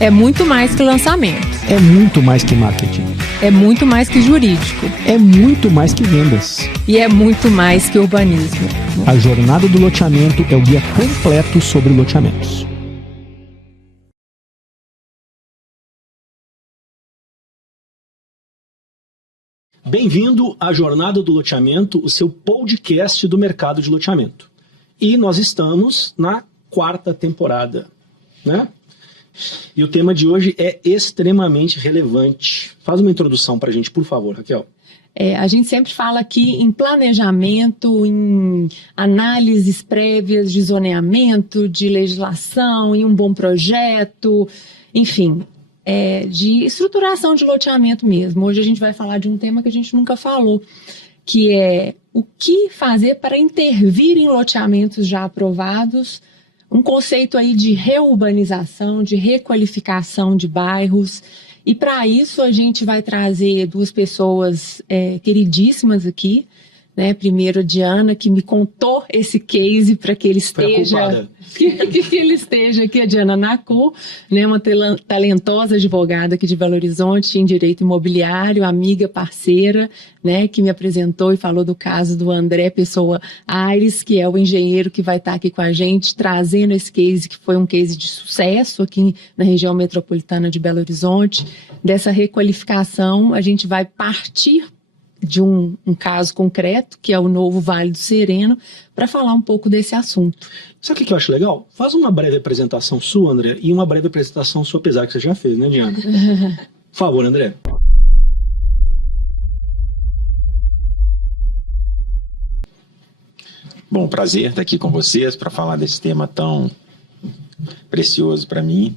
É muito mais que lançamento. É muito mais que marketing. É muito mais que jurídico. É muito mais que vendas. E é muito mais que urbanismo. A Jornada do Loteamento é o guia completo sobre loteamentos. Bem-vindo à Jornada do Loteamento, o seu podcast do mercado de loteamento. E nós estamos na 4ª temporada, né? E o tema de hoje é extremamente relevante. Faz uma introdução para a gente, por favor, Raquel. A gente sempre fala aqui em planejamento, em análises prévias de zoneamento, de legislação, em um bom projeto, enfim, de estruturação de loteamento mesmo. Hoje a gente vai falar de um tema que a gente nunca falou, que é o que fazer para intervir em loteamentos já aprovados, um conceito aí de reurbanização, de requalificação de bairros. E para isso a gente vai trazer duas pessoas queridíssimas aqui, né? Primeiro a Diana, que me contou esse case para que ele esteja que ele esteja aqui, a Diana Naku, né? Uma talentosa advogada aqui de Belo Horizonte em direito imobiliário, amiga, parceira, né? Que me apresentou e falou do caso do André Pessoa Aires, que é o engenheiro que vai estar aqui com a gente, trazendo esse case, que foi um case de sucesso aqui na região metropolitana de Belo Horizonte. Dessa requalificação, a gente vai partir de um caso concreto, que é o novo Vale do Sereno, para falar um pouco desse assunto. Sabe o que eu acho legal? Faz uma breve apresentação sua, André, e uma breve apresentação sua, apesar que você já fez, né, Diana? Por favor, André. Bom, prazer estar aqui com vocês para falar desse tema tão precioso para mim.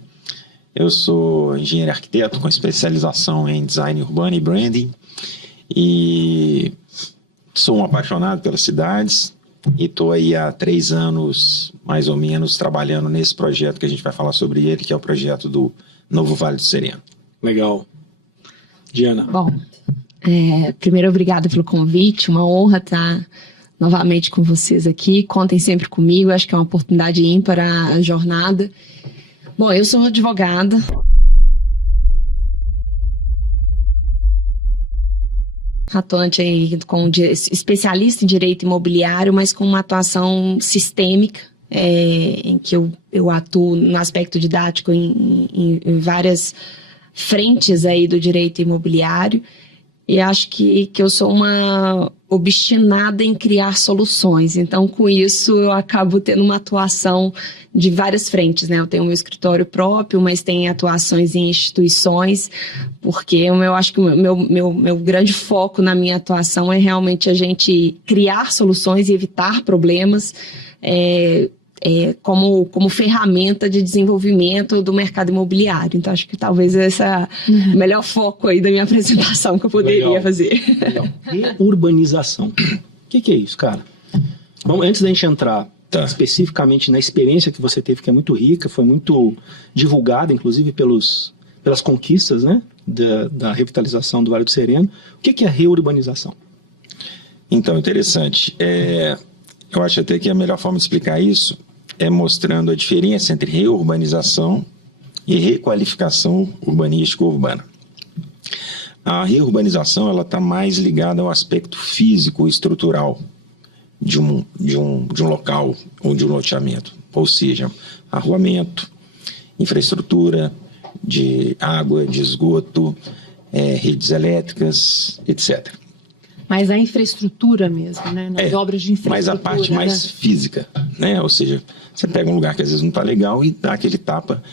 Eu sou engenheiro arquiteto com especialização em design urbano e branding e sou um apaixonado pelas cidades e estou aí há 3 anos, mais ou menos, trabalhando nesse projeto que a gente vai falar sobre ele, que é o projeto do Novo Vale do Sereno. Legal. Diana. Bom, primeiro, obrigada pelo convite, uma honra estar novamente com vocês aqui. Contem sempre comigo, acho que é uma oportunidade ímpar a jornada. Bom, eu sou advogada. Atuante aí especialista em direito imobiliário, mas com uma atuação sistêmica, em que eu atuo no aspecto didático em várias frentes aí do direito imobiliário. E acho que eu sou uma obstinada em criar soluções. Então, com isso, eu acabo tendo uma atuação de várias frentes, né? Eu tenho o meu escritório próprio, mas tenho atuações em instituições, porque eu acho que o meu grande foco na minha atuação é realmente a gente criar soluções e evitar problemas, como ferramenta de desenvolvimento do mercado imobiliário. Então, acho que talvez esse é o melhor foco aí da minha apresentação que eu poderia fazer. Legal. Reurbanização. O que é isso, cara? Bom, antes da gente entrar especificamente na experiência que você teve, que é muito rica, foi muito divulgada, inclusive pelas conquistas, né, da revitalização do Vale do Sereno. O que é a reurbanização? Então, interessante. Eu acho até que a melhor forma de explicar isso é mostrando a diferença entre reurbanização e requalificação urbanística urbana. A reurbanização está mais ligada ao aspecto físico e estrutural de um local ou de um loteamento, ou seja, arruamento, infraestrutura de água, de esgoto, redes elétricas, etc. Mas a infraestrutura mesmo, né? Nas obras de infraestrutura. Mas a parte mais física, né? Ou seja, você pega um lugar que às vezes não está legal e dá aquele tapa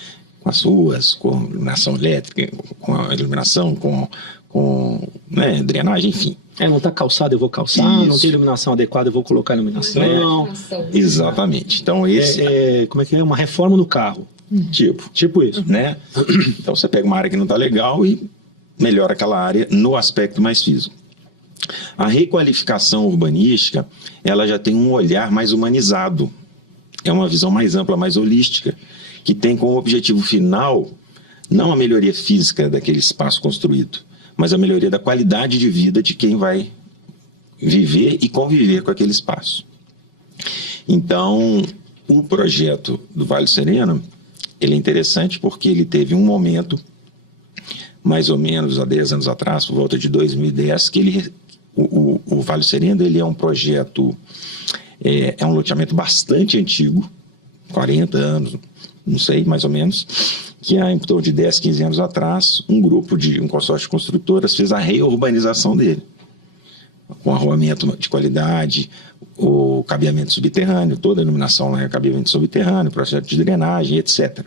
com as ruas, com iluminação elétrica, com a iluminação, com drenagem, enfim. Não está calçado, eu vou calçar. Isso. Não tem iluminação adequada, eu vou colocar iluminação. Exatamente. Então, como é que é? Uma reforma no carro. Tipo isso. Né? Então, você pega uma área que não está legal e melhora aquela área no aspecto mais físico. A requalificação urbanística, ela já tem um olhar mais humanizado. É uma visão mais ampla, mais holística, que tem como objetivo final não a melhoria física daquele espaço construído, mas a melhoria da qualidade de vida de quem vai viver e conviver com aquele espaço. Então, o projeto do Vale do Sereno, ele é interessante porque ele teve um momento, mais ou menos há 10 anos atrás, por volta de 2010, que o Vale do Sereno ele é um projeto, é um loteamento bastante antigo, 40 anos, não sei, mais ou menos, que há em torno de 10, 15 anos atrás, um consórcio de construtoras fez a reurbanização dele, com arruamento de qualidade, o cabeamento subterrâneo, toda a iluminação lá é cabeamento subterrâneo, projeto de drenagem, etc.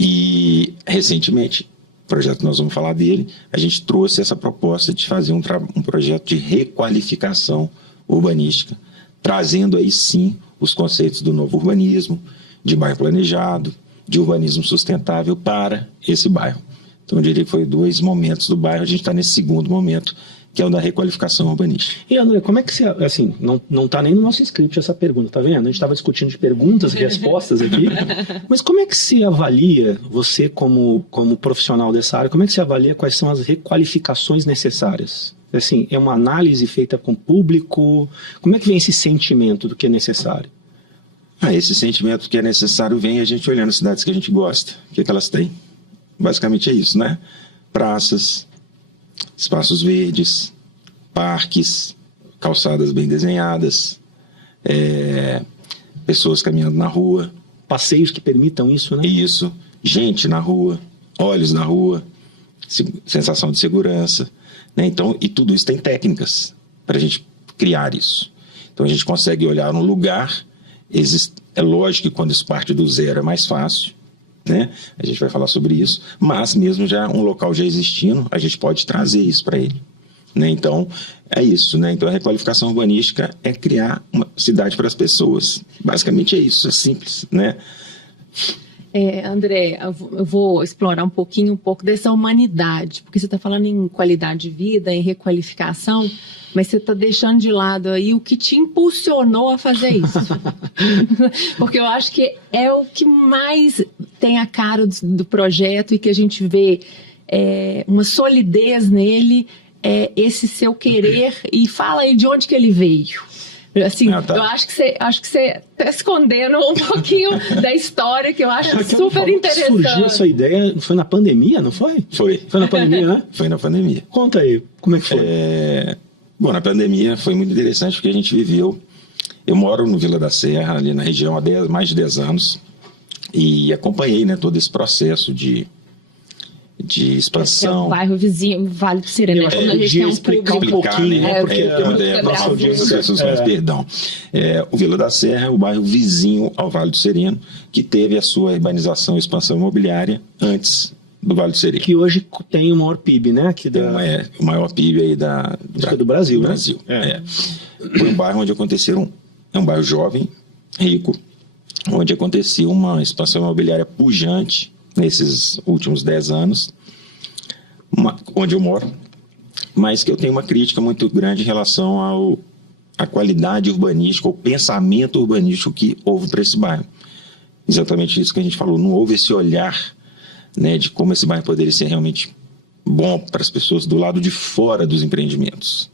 E, recentemente, o projeto que nós vamos falar dele, a gente trouxe essa proposta de fazer um projeto de requalificação urbanística, trazendo aí sim os conceitos do novo urbanismo, de bairro planejado, de urbanismo sustentável para esse bairro. Então, eu diria que foi 2 momentos do bairro, a gente está nesse segundo momento, que é o da requalificação urbanística. E, André, como é que você, assim, não está nem no nosso script essa pergunta, tá vendo? A gente estava discutindo de perguntas e respostas aqui, mas como é que se avalia, você como profissional dessa área, como é que se avalia quais são as requalificações necessárias? Assim, é uma análise feita com o público? Como é que vem esse sentimento do que é necessário? Esse sentimento que é necessário vem a gente olhando as cidades que a gente gosta, o que elas têm. Basicamente é isso, né? Praças, espaços verdes, parques, calçadas bem desenhadas, pessoas caminhando na rua. Passeios que permitam isso, né? Isso, gente na rua, olhos na rua, sensação de segurança, né? Então, e tudo isso tem técnicas para a gente criar isso. Então a gente consegue olhar um lugar, é lógico que quando isso parte do zero é mais fácil, né? A gente vai falar sobre isso, mas mesmo já um local já existindo, a gente pode trazer isso para ele, né? Então é isso, né? Então a requalificação urbanística é criar uma cidade para as pessoas, basicamente é isso, é simples, né? André, eu vou explorar um pouco dessa humanidade, porque você está falando em qualidade de vida, em requalificação, mas você está deixando de lado aí o que te impulsionou a fazer isso. Porque eu acho que é o que mais tem a cara do projeto e que a gente vê uma solidez nele, esse seu querer, e fala aí de onde que ele veio. Assim, tá. Eu acho que você está escondendo um pouquinho da história, que eu acho super interessante. Surgiu essa ideia, foi na pandemia, não foi? Foi. Foi na pandemia, né? Foi na pandemia. Conta aí, como é que foi? Bom, na pandemia foi muito interessante porque a gente viveu... Eu moro no Vila da Serra, ali na região, há mais de 10 anos, e acompanhei, né, todo esse processo de expansão. É o bairro vizinho, Vale do Sereno. Quando a gente tem explicar um pouquinho, né? Porque tem muita nossa audiência, perdão. O Vila da Serra é o bairro vizinho ao Vale do Sereno, que teve a sua urbanização e expansão imobiliária antes do Vale do Sereno. Que hoje tem o maior PIB, né? O maior PIB aí do Brasil. Do Brasil. Foi um bairro onde aconteceram... É um bairro jovem, rico, onde aconteceu uma expansão imobiliária pujante nesses últimos 10 anos, onde eu moro, mas que eu tenho uma crítica muito grande em relação à qualidade urbanística, ao pensamento urbanístico que houve para esse bairro. Exatamente isso que a gente falou, não houve esse olhar, né, de como esse bairro poderia ser realmente bom para as pessoas do lado de fora dos empreendimentos.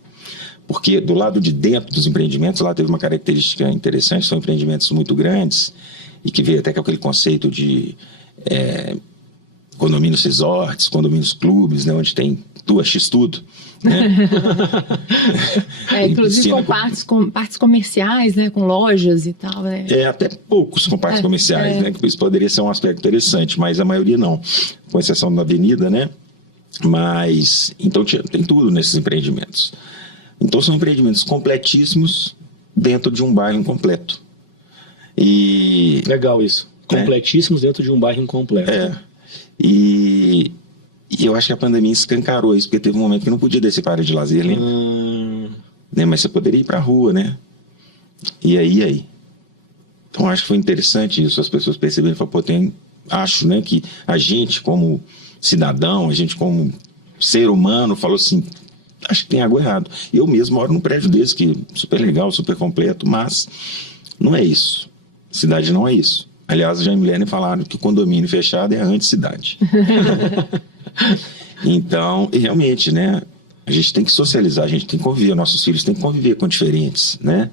Porque do lado de dentro dos empreendimentos, lá teve uma característica interessante, são empreendimentos muito grandes, e que veio até com aquele conceito de condomínios resorts, condomínios clubes, né, onde tem tudo, né? Inclusive com partes comerciais, né, com lojas e tal, né? Até poucos com partes comerciais, né, que isso poderia ser um aspecto interessante, mas a maioria não, com exceção da avenida, né? Mas, então tem tudo nesses empreendimentos. Então são empreendimentos completíssimos dentro de um bairro incompleto. Legal isso. Completíssimos dentro de um bairro incompleto. E eu acho que a pandemia escancarou isso, porque teve um momento que não podia descer para a área de lazer, né? Mas você poderia ir para a rua, né? E aí? Então acho que foi interessante isso, as pessoas perceberem, acho, né, que a gente como cidadão, a gente como ser humano, falou assim, acho que tem algo errado. Eu mesmo moro num prédio desse, que super legal, super completo, mas não é isso. Cidade não é isso. Aliás, já em Milênio falaram que o condomínio fechado é a anticidade. Então, realmente, né, a gente tem que socializar, a gente tem que conviver, nossos filhos têm que conviver com diferentes, né?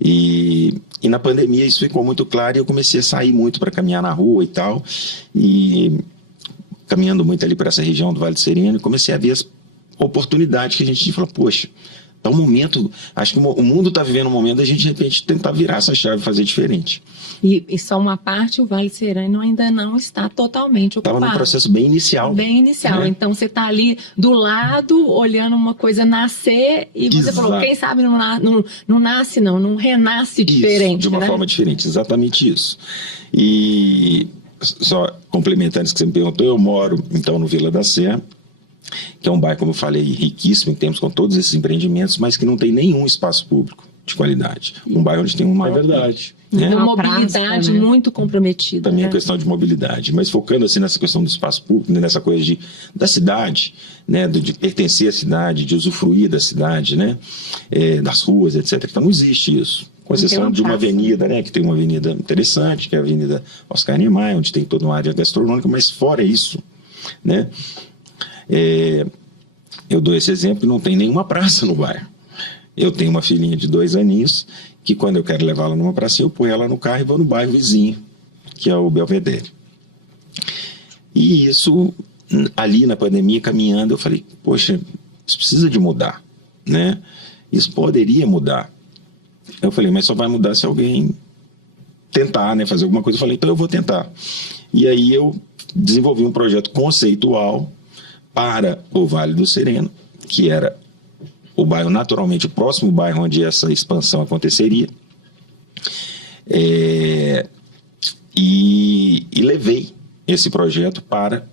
E na pandemia isso ficou muito claro e eu comecei a sair muito para caminhar na rua e tal. E caminhando muito ali para essa região do Vale do Sereno, comecei a ver as oportunidades que a gente falou, poxa, tá um momento, acho que o mundo está vivendo um momento da gente de repente tentar virar essa chave e fazer diferente. E só uma parte, o Vale Sereno ainda não está totalmente ocupado. Estava num processo bem inicial. Bem inicial. Né? Então você está ali do lado, olhando uma coisa nascer, e você falou, quem sabe não nasce não, não renasce diferente. Isso, de uma né? forma diferente, exatamente isso. E só complementando isso que você me perguntou, eu moro então no Vila da Serra, que é um bairro, como eu falei, riquíssimo em termos com todos esses empreendimentos, mas que não tem nenhum espaço público de qualidade. Um bairro onde tem uma... É verdade. Né? Uma Uma mobilidade praça, né? muito comprometida. Também né? é questão de mobilidade, mas focando assim nessa questão do espaço público, né, nessa coisa da cidade, né, de pertencer à cidade, de usufruir da cidade, né, das ruas, etc. Então não existe isso. Com exceção de uma avenida, né, que tem uma avenida interessante, que é a Avenida Oscar Niemeyer, onde tem toda uma área gastronômica, mas fora isso, né, eu dou esse exemplo, não tem nenhuma praça no bairro. Eu tenho uma filhinha de 2 aninhos, que quando eu quero levá-la numa praça, eu ponho ela no carro e vou no bairro vizinho, que é o Belvedere. E isso, ali na pandemia, caminhando, eu falei, poxa, isso precisa de mudar, né? Isso poderia mudar. Eu falei, mas só vai mudar se alguém tentar, né, fazer alguma coisa. Eu falei, então eu vou tentar. E aí eu desenvolvi um projeto conceitual para o Vale do Sereno, que era o bairro, naturalmente, o próximo bairro onde essa expansão aconteceria. E levei esse projeto para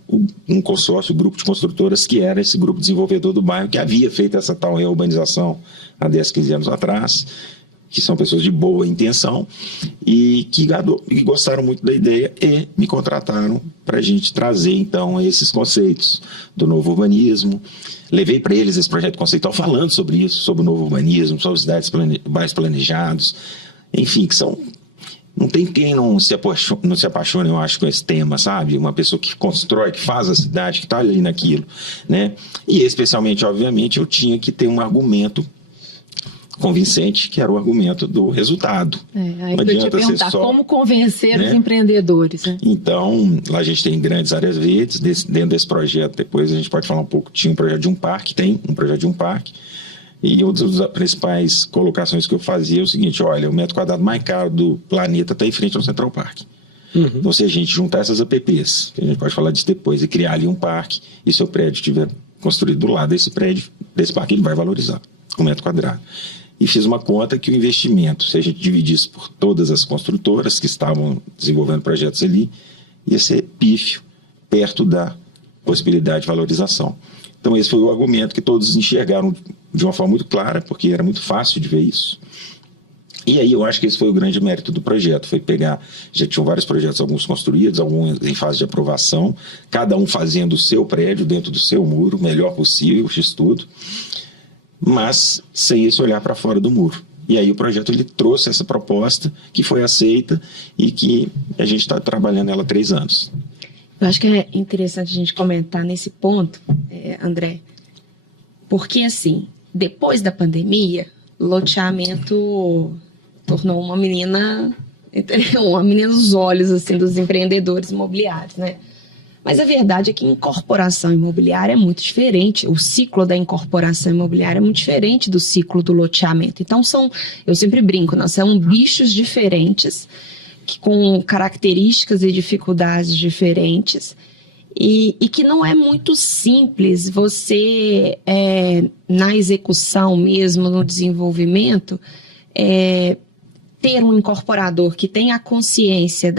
um consórcio, o grupo de construtoras, que era esse grupo desenvolvedor do bairro, que havia feito essa tal reurbanização há 10, 15 anos atrás, que são pessoas de boa intenção e que gostaram muito da ideia e me contrataram para a gente trazer, então, esses conceitos do novo urbanismo. Levei para eles esse projeto conceitual falando sobre isso, sobre o novo urbanismo, sobre cidades bairros planejados, enfim, que são... Não tem quem não se apaixone, eu acho, com esse tema, sabe? Uma pessoa que constrói, que faz a cidade, que está ali naquilo, né? E especialmente, obviamente, eu tinha que ter um argumento convincente, que era o argumento do resultado. Aí eu te perguntar, como convencer, né, os empreendedores? Né? Então, lá a gente tem grandes áreas verdes, dentro desse projeto, depois a gente pode falar um pouco, tinha um projeto de um parque, e uma das principais colocações que eu fazia é o seguinte, olha, o metro quadrado mais caro do planeta está em frente ao Central Park. Então, se a gente juntar essas APPs, a gente pode falar disso depois, e criar ali um parque, e se o prédio estiver construído do lado desse parque, ele vai valorizar o metro quadrado. E fiz uma conta que o investimento, se a gente dividisse por todas as construtoras que estavam desenvolvendo projetos ali, ia ser pífio, perto da possibilidade de valorização. Então esse foi o argumento que todos enxergaram de uma forma muito clara, porque era muito fácil de ver isso. E aí eu acho que esse foi o grande mérito do projeto, foi pegar, já tinham vários projetos, alguns construídos, alguns em fase de aprovação, cada um fazendo o seu prédio dentro do seu muro, o melhor possível, x-tudo, mas sem esse olhar para fora do muro. E aí o projeto ele trouxe essa proposta que foi aceita e que a gente está trabalhando ela há 3 anos. Eu acho que é interessante a gente comentar nesse ponto, André, porque assim, depois da pandemia, loteamento tornou uma menina dos olhos assim, dos empreendedores imobiliários, né? Mas a verdade é que incorporação imobiliária é muito diferente. O ciclo da incorporação imobiliária é muito diferente do ciclo do loteamento. Então, eu sempre brinco, são bichos diferentes, com características e dificuldades diferentes, e que não é muito simples você, na execução mesmo, no desenvolvimento, ter um incorporador que tenha a consciência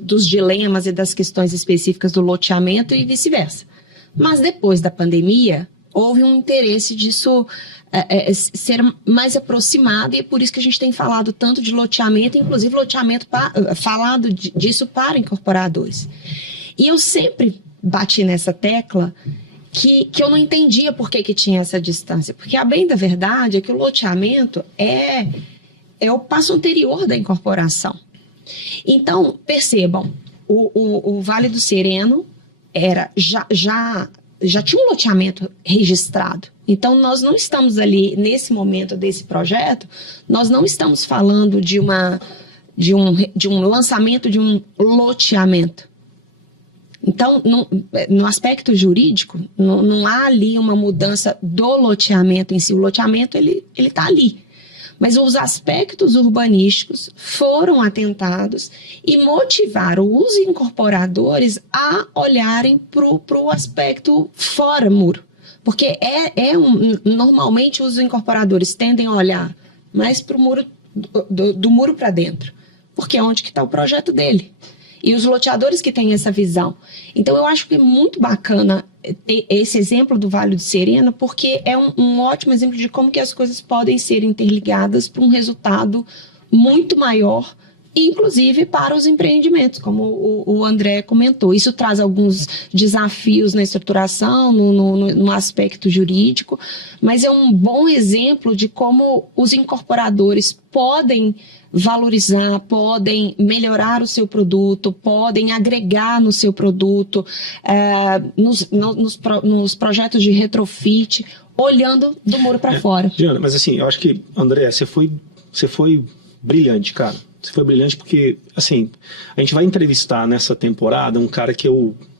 dos dilemas e das questões específicas do loteamento e vice-versa. Mas depois da pandemia, houve um interesse disso ser mais aproximado, e é por isso que a gente tem falado tanto de loteamento, inclusive falado disso para incorporadores. E eu sempre bati nessa tecla que eu não entendia por que tinha essa distância, porque a bem da verdade é que o loteamento é o passo anterior da incorporação. Então, percebam, o Vale do Sereno já tinha um loteamento registrado. Então, nós não estamos ali, nesse momento desse projeto, nós não estamos falando de um lançamento de um loteamento. Então, no aspecto jurídico, não há ali uma mudança do loteamento em si. O loteamento, ele está ali. Mas os aspectos urbanísticos foram atentados e motivaram os incorporadores a olharem para o aspecto fora muro. Porque normalmente os incorporadores tendem a olhar mais para o muro, do muro para dentro, porque é onde que está o projeto dele. E os loteadores que têm essa visão. Então, eu acho que é muito bacana ter esse exemplo do Vale do Sereno, porque é um ótimo exemplo de como que as coisas podem ser interligadas para um resultado muito maior, inclusive para os empreendimentos, como o André comentou. Isso traz alguns desafios na estruturação, no aspecto jurídico, mas é um bom exemplo de como os incorporadores podem valorizar, podem melhorar o seu produto, podem agregar no seu produto, nos projetos de retrofit, olhando do muro para fora. Diana, mas assim, eu acho que, André, você foi brilhante, cara. Você foi brilhante porque, assim, a gente vai entrevistar nessa temporada um cara que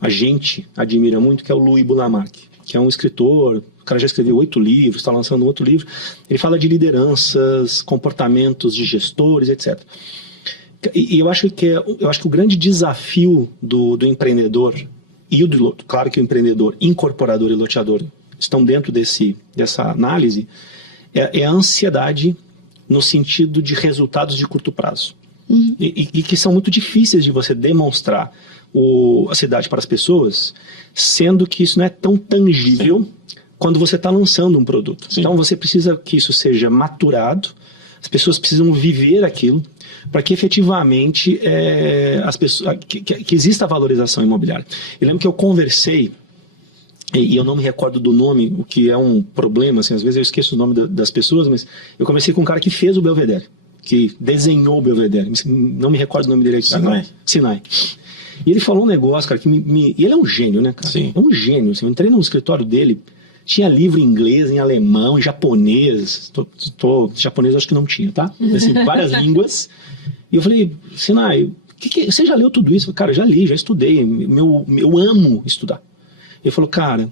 a gente admira muito, que é o Louis Boulamarque, que é um escritor. O cara já escreveu 8 livros, está lançando um outro livro. Ele fala de lideranças, comportamentos de gestores, etc. E eu acho que o grande desafio do empreendedor, claro que o empreendedor, incorporador e loteador estão dentro dessa análise, é a ansiedade no sentido de resultados de curto prazo. Uhum. E que são muito difíceis de você demonstrar a cidade para as pessoas, sendo que isso não é tão tangível. Sim. Quando você está lançando um produto. Sim. Então você precisa que isso seja maturado, as pessoas precisam viver aquilo, para que efetivamente que exista a valorização imobiliária. Eu lembro que eu conversei, e eu não me recordo do nome, o que é um problema, assim, às vezes eu esqueço o nome das pessoas, mas eu conversei com um cara que fez o Belvedere, que desenhou o Belvedere, não me recordo o nome dele aqui. Sinai. E ele falou um negócio, cara, e ele é um gênio, né, cara? Sim. É um gênio. Assim, eu entrei no escritório dele, tinha livro em inglês, em alemão, em japonês. Japonês eu acho que não tinha, tá? Assim, várias línguas. E eu falei, Sinai, você já leu tudo isso? Cara, já li, já estudei. Eu amo estudar. Ele falou, cara,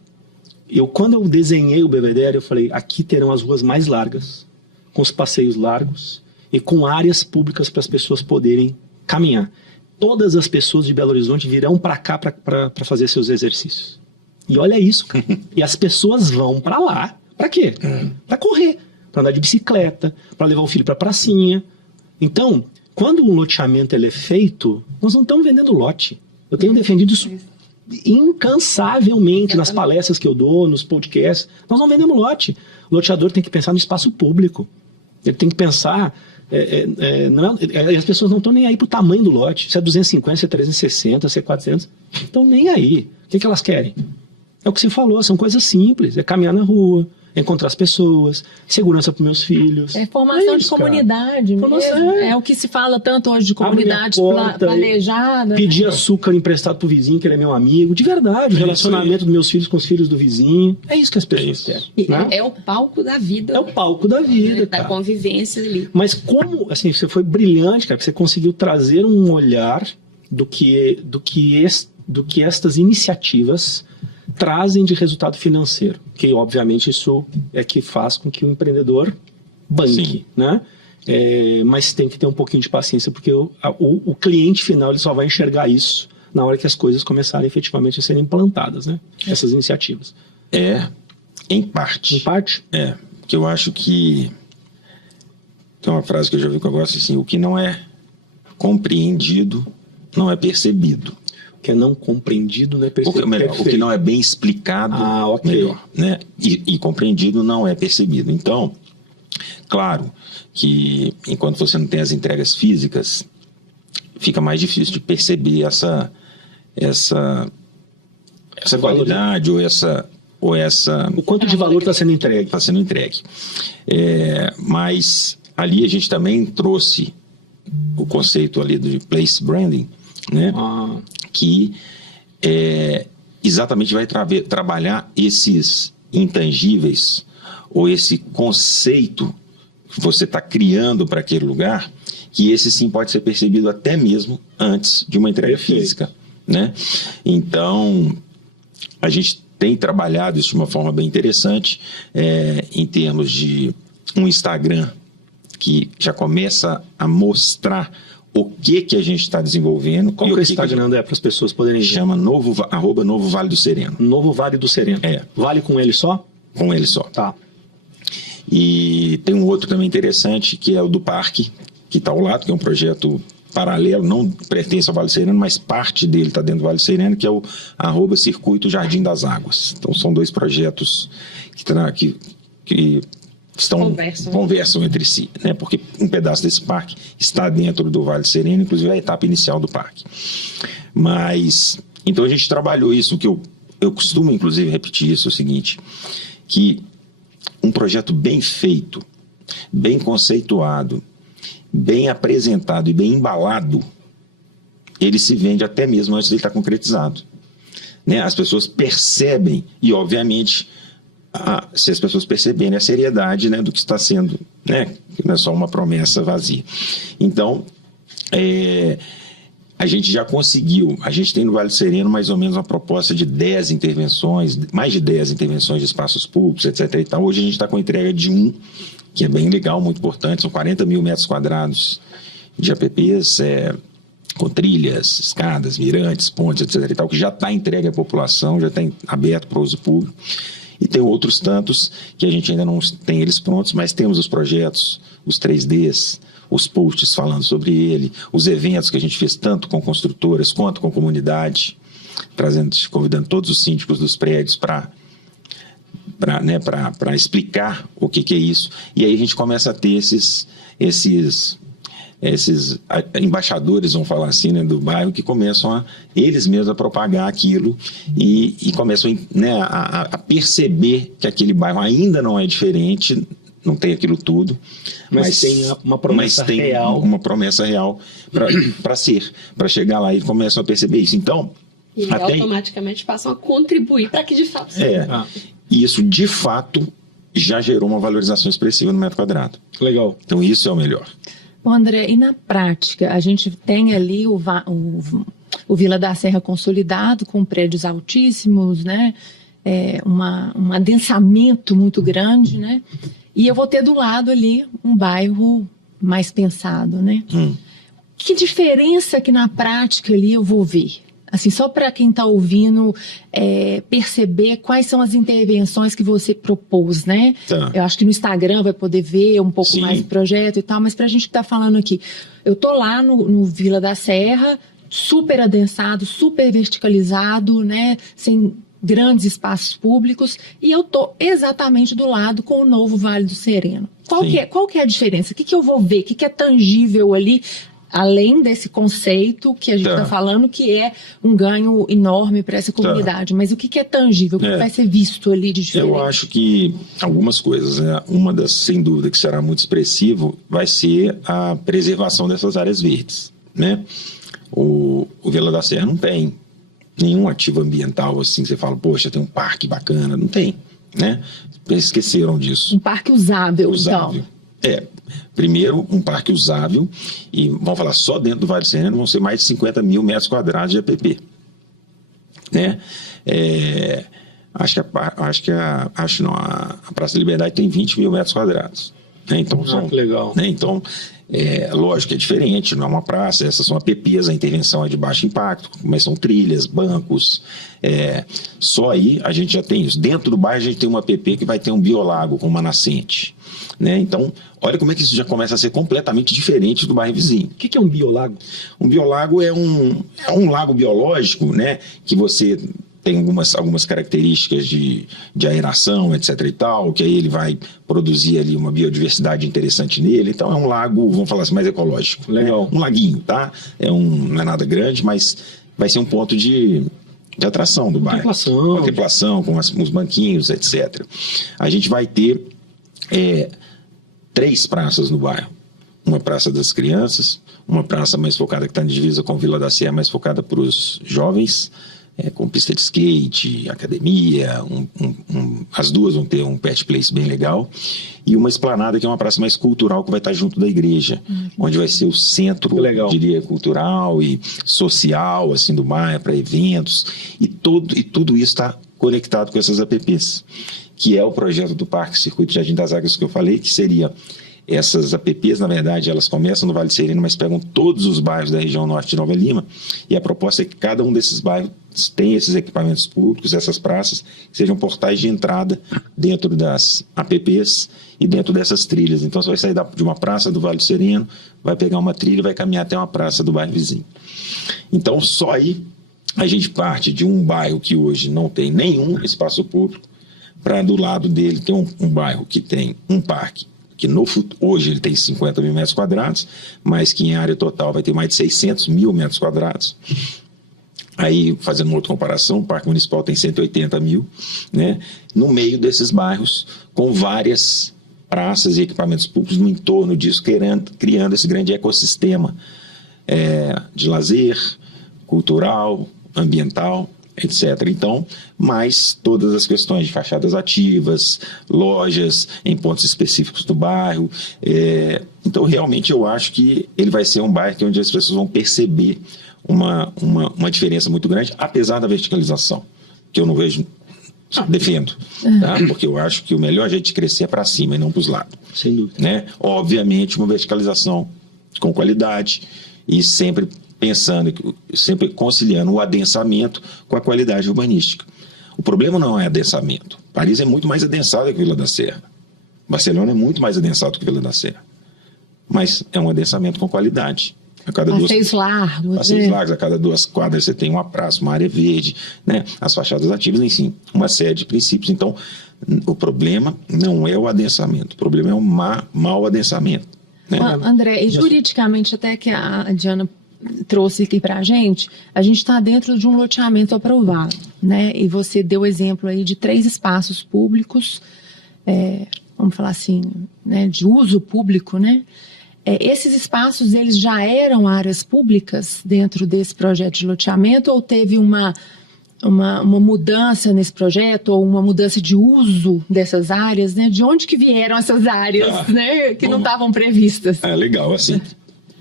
quando eu desenhei o Belvedere, eu falei, aqui terão as ruas mais largas, com os passeios largos e com áreas públicas para as pessoas poderem caminhar. Todas as pessoas de Belo Horizonte virão para cá para fazer seus exercícios. E olha isso, cara. E as pessoas vão para lá, para quê? Para correr, para andar de bicicleta, para levar o filho para pracinha. Então, quando um loteamento ele é feito, nós não estamos vendendo lote. Eu tenho defendido isso incansavelmente nas palestras que eu dou, nos podcasts. Nós não vendemos lote. O loteador tem que pensar no espaço público. Ele tem que pensar... as pessoas não estão nem aí pro tamanho do lote. Se é 250, se é 360, se é 400. Não estão nem aí. O que elas querem? É o que você falou, são coisas simples. É caminhar na rua, encontrar as pessoas, segurança para meus filhos. É formação de comunidade mesmo. É o que se fala tanto hoje de comunidade planejada. Pedir açúcar emprestado pro vizinho, que ele é meu amigo. De verdade, o relacionamento dos meus filhos com os filhos do vizinho. É isso que as pessoas querem. Né? É o palco da vida. É o palco da vida, da convivência ali. Mas como, assim, você foi brilhante, cara, você conseguiu trazer um olhar do que estas iniciativas trazem de resultado financeiro, que obviamente isso é que faz com que o empreendedor banque, né? Mas tem que ter um pouquinho de paciência, porque o cliente final ele só vai enxergar isso na hora que as coisas começarem efetivamente a serem implantadas, né? Essas iniciativas. Em parte. Em parte? Porque eu acho que tem uma frase que eu já vi que eu gosto assim, o que não é compreendido não é percebido. Que é não compreendido, não é percebido. O que não é bem explicado, melhor. Né? E compreendido não é percebido. Então, claro que enquanto você não tem as entregas físicas, fica mais difícil de perceber essa qualidade ou essa... O quanto de valor está sendo entregue. Está sendo entregue. Mas ali a gente também trouxe o conceito ali de place branding, né? Que exatamente vai trabalhar esses intangíveis ou esse conceito que você está criando para aquele lugar, que esse sim pode ser percebido até mesmo antes de uma entrega física, né? Então, a gente tem trabalhado isso de uma forma bem interessante, em termos de um Instagram que já começa a mostrar o que a gente está desenvolvendo. Qual que é o Instagram para as pessoas poderem ver? Chama @Novo Vale do Sereno. Novo Vale do Sereno. Vale com ele só? Com ele só. Tá. E tem um outro também interessante, que é o do parque, que está ao lado, que é um projeto paralelo, não pertence ao Vale do Sereno, mas parte dele está dentro do Vale do Sereno, que é o @Circuito Jardim das Águas. Então são dois projetos que conversam entre si, né? Porque um pedaço desse parque está dentro do Vale do Sereno, inclusive a etapa inicial do parque. Mas, então a gente trabalhou isso, que eu costumo inclusive repetir isso, é o seguinte, que um projeto bem feito, bem conceituado, bem apresentado e bem embalado, ele se vende até mesmo antes de ele estar concretizado, né? As pessoas percebem e, obviamente, se as pessoas perceberem a seriedade, né, do que está sendo, né, que não é só uma promessa vazia. Então, a gente já conseguiu, a gente tem no Vale do Sereno mais ou menos uma proposta de 10 intervenções, mais de 10 intervenções de espaços públicos, etc. E tal. Hoje a gente está com a entrega de que é bem legal, muito importante, são 40 mil metros quadrados de APPs, com trilhas, escadas, mirantes, pontes, etc. E tal, que já está entregue à população, já está aberto para uso público. E tem outros tantos que a gente ainda não tem eles prontos, mas temos os projetos, os 3Ds, os posts falando sobre ele, os eventos que a gente fez tanto com construtoras quanto com comunidade, convidando todos os síndicos dos prédios para explicar o que é isso. E aí a gente começa a ter esses embaixadores, vamos falar assim, né, do bairro, que começam eles mesmos a propagar aquilo e começam, né, a perceber que aquele bairro ainda não é diferente, não tem aquilo tudo, mas tem uma promessa real. Uma promessa real para chegar lá e começam a perceber isso. Então, e automaticamente passam a contribuir para que de fato seja. E isso, de fato, já gerou uma valorização expressiva no metro quadrado. Legal. Então, isso é o melhor. Bom, André, e na prática, a gente tem ali o Vila da Serra consolidado, com prédios altíssimos, né? Um adensamento muito grande, né? E eu vou ter do lado ali um bairro mais pensado, né? Que diferença que na prática ali eu vou ver? Assim, só para quem está ouvindo perceber quais são as intervenções que você propôs, né? Tá. Eu acho que no Instagram vai poder ver um pouco Sim. mais do projeto e tal, mas para a gente que está falando aqui, eu tô lá no Vila da Serra, super adensado, super verticalizado, né? Sem grandes espaços públicos, e eu tô exatamente do lado com o novo Vale do Sereno. Qual que é a diferença? O que eu vou ver? O que é tangível ali? Além desse conceito que a gente está falando, que é um ganho enorme para essa comunidade. Mas o que é tangível? O que vai ser visto ali de diferente? Eu acho que algumas coisas, né? Uma das, sem dúvida, que será muito expressivo, vai ser a preservação dessas áreas verdes, né? O Vila da Serra não tem nenhum ativo ambiental assim, que você fala, poxa, tem um parque bacana. Não tem, né? Eles esqueceram disso. Um parque usável. Então. Primeiro, um parque usável, e vamos falar, só dentro do Vale do Sereno vão ser mais de 50 mil metros quadrados de APP. Né? A Praça da Liberdade tem 20 mil metros quadrados. Né? Então, que legal. Né? Então, lógico que é diferente, não é uma praça, essas são APPs, a intervenção é de baixo impacto, mas são trilhas, bancos, só aí a gente já tem isso. Dentro do bairro a gente tem uma APP que vai ter um biolago com uma nascente. Né? Então, olha como é que isso já começa a ser completamente diferente do bairro vizinho. O que é um biolago? Um biolago é um lago biológico, né? Que você tem algumas características de aeração, etc. e tal, que aí ele vai produzir ali uma biodiversidade interessante nele. Então é um lago, vamos falar assim, mais ecológico. Legal. Né? Um laguinho, tá? Não é nada grande, mas vai ser um ponto de atração do bairro. Contemplação com os banquinhos, etc. A gente vai ter 3 praças no bairro. Uma praça das crianças, uma praça mais focada, que está na divisa com Vila da Serra, mais focada para os jovens, com pista de skate, academia, as duas vão ter um pet place bem legal, e uma esplanada que é uma praça mais cultural que vai estar junto da igreja, onde vai ser o centro, diria, cultural e social, assim, do bairro, para eventos, e tudo isso está conectado com essas APPs, que é o projeto do Parque Circuito Jardim das Águas que eu falei, que seria... Essas APPs, na verdade, elas começam no Vale do Sereno, mas pegam todos os bairros da região norte de Nova Lima, e a proposta é que cada um desses bairros tenha esses equipamentos públicos, essas praças, que sejam portais de entrada dentro das APPs e dentro dessas trilhas. Então, você vai sair de uma praça do Vale do Sereno, vai pegar uma trilha e vai caminhar até uma praça do bairro vizinho. Então, só aí a gente parte de um bairro que hoje não tem nenhum espaço público, para do lado dele ter um bairro que tem um parque, que hoje ele tem 50 mil metros quadrados, mas que em área total vai ter mais de 600 mil metros quadrados. Aí, fazendo uma outra comparação, o Parque Municipal tem 180 mil, né? No meio desses bairros, com várias praças e equipamentos públicos no entorno disso, criando esse grande ecossistema de lazer, cultural, ambiental, etc. Então, mais todas as questões de fachadas ativas, lojas em pontos específicos do bairro. Então, realmente, eu acho que ele vai ser um bairro onde as pessoas vão perceber uma diferença muito grande, apesar da verticalização, que eu não vejo, defendo, tá? Porque eu acho que o melhor jeito de crescer é para cima e não para os lados. Sem dúvida. Né? Obviamente, uma verticalização com qualidade e sempre sempre conciliando o adensamento com a qualidade urbanística. O problema não é adensamento. Paris é muito mais adensado que Vila da Serra. Barcelona é muito mais adensado que Vila da Serra. Mas é um adensamento com qualidade. Passeios largos. Passeios largos, a cada 2 quadras você tem uma praça, uma área verde, né? As fachadas ativas, enfim, uma série de princípios. Então, o problema não é o adensamento, o problema é o mau adensamento. Né? André, e juridicamente, até que a Diana trouxe aqui para a gente está dentro de um loteamento aprovado, né? E você deu exemplo aí de 3 espaços públicos, vamos falar assim, né, de uso público, né? Esses espaços, eles já eram áreas públicas dentro desse projeto de loteamento ou teve uma mudança nesse projeto ou uma mudança de uso dessas áreas, né? De onde que vieram essas áreas, né, que não estavam previstas? Legal, assim,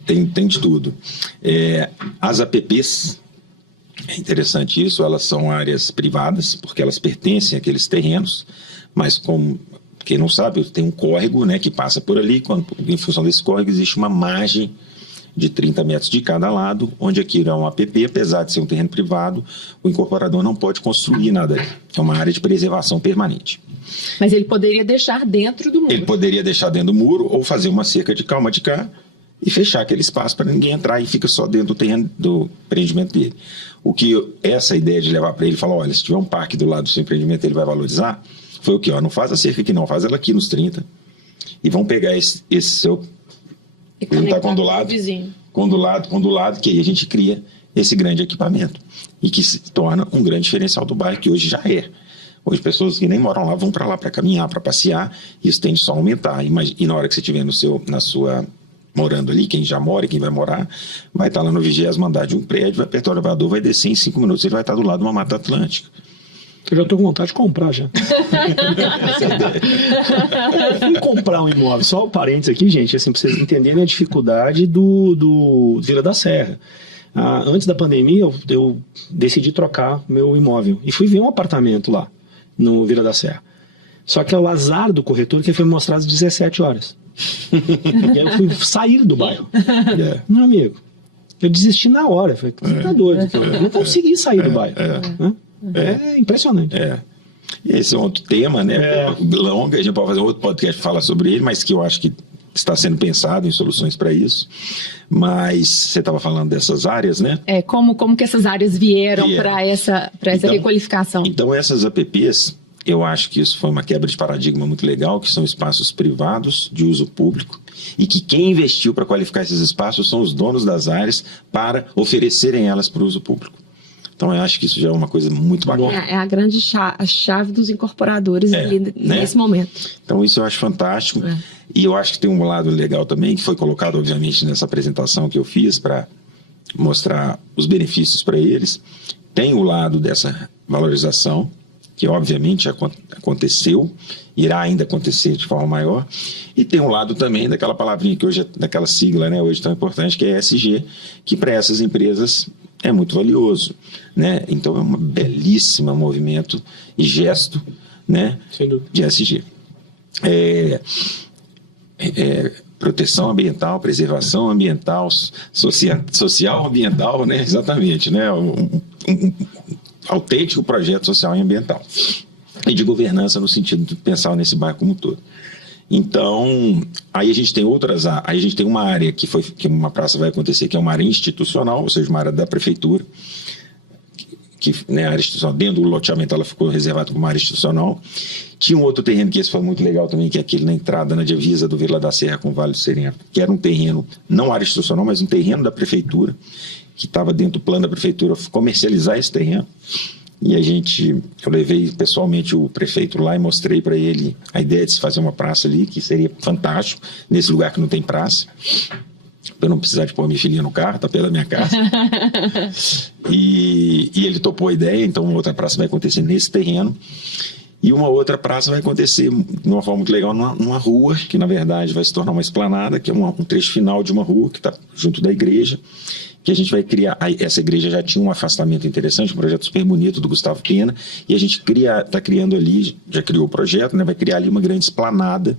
tem de tudo. As APPs, é interessante isso, elas são áreas privadas, porque elas pertencem àqueles terrenos, mas como quem não sabe, tem um córrego, né, que passa por ali, em função desse córrego existe uma margem de 30 metros de cada lado, onde aqui é um APP, apesar de ser um terreno privado, o incorporador não pode construir nada ali. É uma área de preservação permanente. Mas ele poderia deixar dentro do muro. Ele poderia deixar dentro do muro ou fazer uma cerca de calma de cá e fechar aquele espaço para ninguém entrar e fica só dentro do terreno do empreendimento dele. O que essa ideia de levar para ele e falar, olha, se tiver um parque do lado do seu empreendimento, ele vai valorizar, foi o que, não faz a cerca aqui não, faz ela aqui nos 30 e vão pegar esse seu... Ele está com do lado, que aí a gente cria esse grande equipamento e que se torna um grande diferencial do bairro, que hoje já é. Hoje pessoas que nem moram lá vão para lá para caminhar, para passear, e isso tende só a aumentar. E na hora que você estiver morando ali, quem já mora e quem vai morar, vai estar lá no 20º andar de um prédio, vai apertar o elevador, vai descer em 5 minutos, ele vai estar do lado de uma Mata Atlântica. Eu já estou com vontade de comprar já. Eu fui comprar um imóvel, só um parênteses aqui, gente, assim, para vocês entenderem a dificuldade do Vila da Serra. Antes da pandemia, eu decidi trocar meu imóvel e fui ver um apartamento lá, no Vila da Serra. Só que é o azar do corretor que foi me mostrar às 17 horas. E aí eu fui sair do bairro. Meu amigo, eu desisti na hora. Falei, você tá doido? Eu não consegui sair do bairro. É impressionante. Esse é outro tema, né? Longo, a gente pode fazer outro podcast que fala sobre ele, mas que eu acho que está sendo pensado em soluções para isso. Mas você estava falando dessas áreas, né? Como que essas áreas vieram para essa requalificação? Então, essas APPs, eu acho que isso foi uma quebra de paradigma muito legal, que são espaços privados de uso público e que quem investiu para qualificar esses espaços são os donos das áreas para oferecerem elas para o uso público. Então, eu acho que isso já é uma coisa muito bacana. É a grande chave dos incorporadores ali nesse momento. Então, isso eu acho fantástico. E eu acho que tem um lado legal também, que foi colocado, obviamente, nessa apresentação que eu fiz para mostrar os benefícios para eles, tem o lado dessa valorização, que obviamente aconteceu, irá ainda acontecer de forma maior, e tem um lado também daquela palavrinha que hoje, daquela sigla, né, hoje tão importante, que é ESG, que para essas empresas é muito valioso, né? Então é um belíssimo movimento e gesto, né, de ESG. Proteção ambiental, preservação ambiental, social ambiental, né? Exatamente, né? Um autêntico projeto social e ambiental. E de governança no sentido de pensar nesse bairro como um todo. Então, aí a gente tem aí a gente tem uma área que uma praça vai acontecer, que é uma área institucional, ou seja, uma área da prefeitura, né, a área institucional, dentro do loteamento ela ficou reservada como uma área institucional. Tinha um outro terreno que esse foi muito legal também, que é aquele na entrada, na divisa do Vila da Serra com o Vale do Sereno, que era um terreno, não área institucional, mas um terreno da prefeitura, que estava dentro do plano da prefeitura comercializar esse terreno. E eu levei pessoalmente o prefeito lá e mostrei para ele a ideia de se fazer uma praça ali, que seria fantástico, nesse lugar que não tem praça, para eu não precisar de pôr minha filhinha no carro, tá perto da minha casa. E ele topou a ideia, então uma outra praça vai acontecer nesse terreno, e uma outra praça vai acontecer de uma forma muito legal numa rua, que na verdade vai se tornar uma esplanada, que é um trecho final de uma rua que está junto da igreja, que a gente vai criar. Essa igreja já tinha um afastamento interessante, um projeto super bonito do Gustavo Pena, e a gente está criando ali, já criou o projeto, né, vai criar ali uma grande esplanada,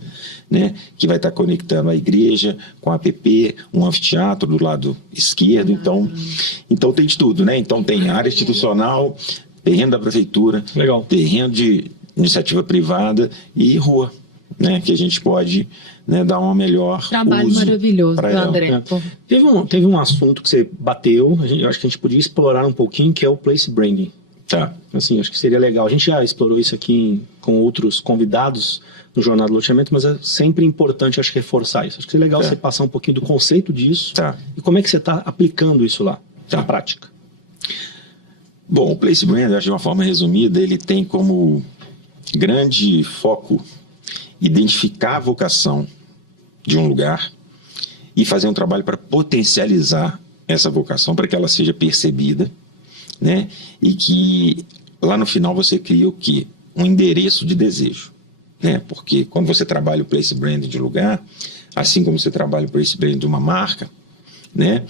né, que vai estar conectando a igreja com a APP, um anfiteatro do lado esquerdo, então tem de tudo, né? Então tem área institucional, terreno da prefeitura, legal, terreno de iniciativa privada e rua, né, que a gente pode, né, dar uma melhor trabalho uso maravilhoso, André. Teve um assunto que você bateu, eu acho que a gente podia explorar um pouquinho, que é o place branding. Tá. Assim, acho que seria legal. A gente já explorou isso aqui com outros convidados no Jornada do Loteamento, mas é sempre importante, acho que, reforçar isso. Acho que é legal você passar um pouquinho do conceito disso e como é que você está aplicando isso lá, na prática. Bom, o place branding, de uma forma resumida, ele tem como grande foco identificar a vocação de um lugar e fazer um trabalho para potencializar essa vocação, para que ela seja percebida, né? E que lá no final você cria o quê? Um endereço de desejo, né? Porque quando você trabalha o place branding de lugar, assim como você trabalha o place branding de uma marca, né?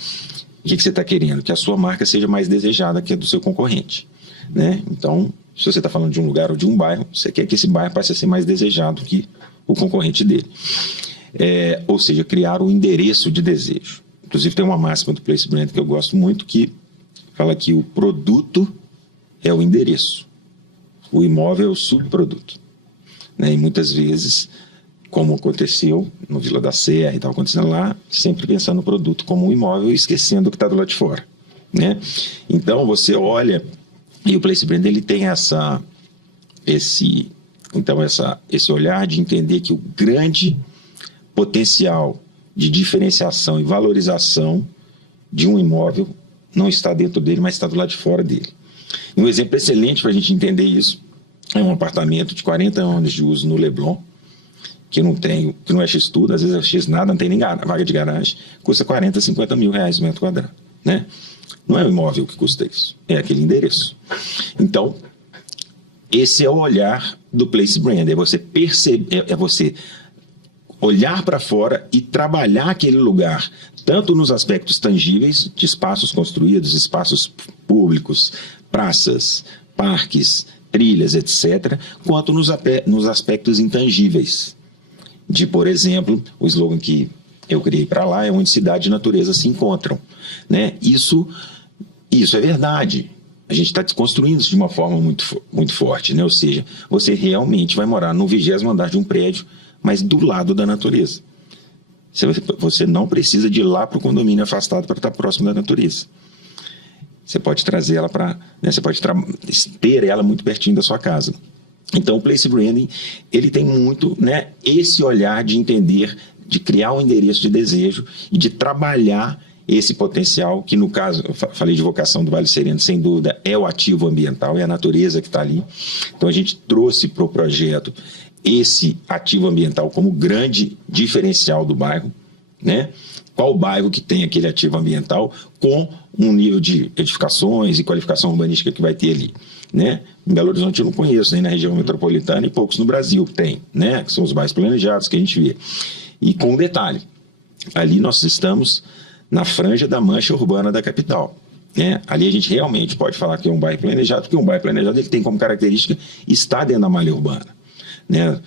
O que você está querendo? Que a sua marca seja mais desejada que a do seu concorrente, né? Então, se você está falando de um lugar ou de um bairro, você quer que esse bairro passe a ser mais desejado que o concorrente dele. Ou seja, criar um endereço de desejo. Inclusive tem uma máxima do place brand que eu gosto muito, que fala que o produto é o endereço, o imóvel é o subproduto, né? E muitas vezes, como aconteceu no Vila da Serra e estava acontecendo lá, sempre pensando no produto como um imóvel e esquecendo o que está do lado de fora, né? Então você olha, e o place brand ele tem esse olhar de entender que o grande potencial de diferenciação e valorização de um imóvel não está dentro dele, mas está do lado de fora dele. E um exemplo excelente para a gente entender isso é um apartamento de 40 anos de uso no Leblon, que não é X-tudo, às vezes é X nada, não tem nem vaga de garagem, custa 40, 50 mil reais o metro quadrado, né? Não é o imóvel que custa isso, é aquele endereço. Então, esse é o olhar do place brand, é você perceber, é você olhar para fora e trabalhar aquele lugar, tanto nos aspectos tangíveis, de espaços construídos, espaços públicos, praças, parques, trilhas, etc., quanto nos aspectos intangíveis. De, por exemplo, o slogan que eu criei para lá é onde cidade e natureza se encontram, né? Isso é verdade. A gente está construindo isso de uma forma muito, muito forte, né? Ou seja, você realmente vai morar no 20º andar de um prédio, mas do lado da natureza. Você não precisa de ir lá para o condomínio afastado para estar próximo da natureza. Você pode trazer ela para... Né? Você pode ter ela muito pertinho da sua casa. Então, o place branding, ele tem muito, né, esse olhar de entender, de criar um endereço de desejo e de trabalhar esse potencial, que no caso, eu falei de vocação do Vale do Sereno, sem dúvida, é o ativo ambiental, é a natureza que está ali. Então, a gente trouxe para o projeto esse ativo ambiental como grande diferencial do bairro, né? qual bairro que tem aquele ativo ambiental com um nível de edificações e qualificação urbanística que vai ter ali, né? Em Belo Horizonte eu não conheço, nem na região metropolitana, e poucos no Brasil tem, né? Que são os bairros planejados que a gente vê. E com um detalhe, ali nós estamos na franja da mancha urbana da capital, né? Ali a gente realmente pode falar que é um bairro planejado, porque um bairro planejado ele tem como característica estar dentro da malha urbana, né?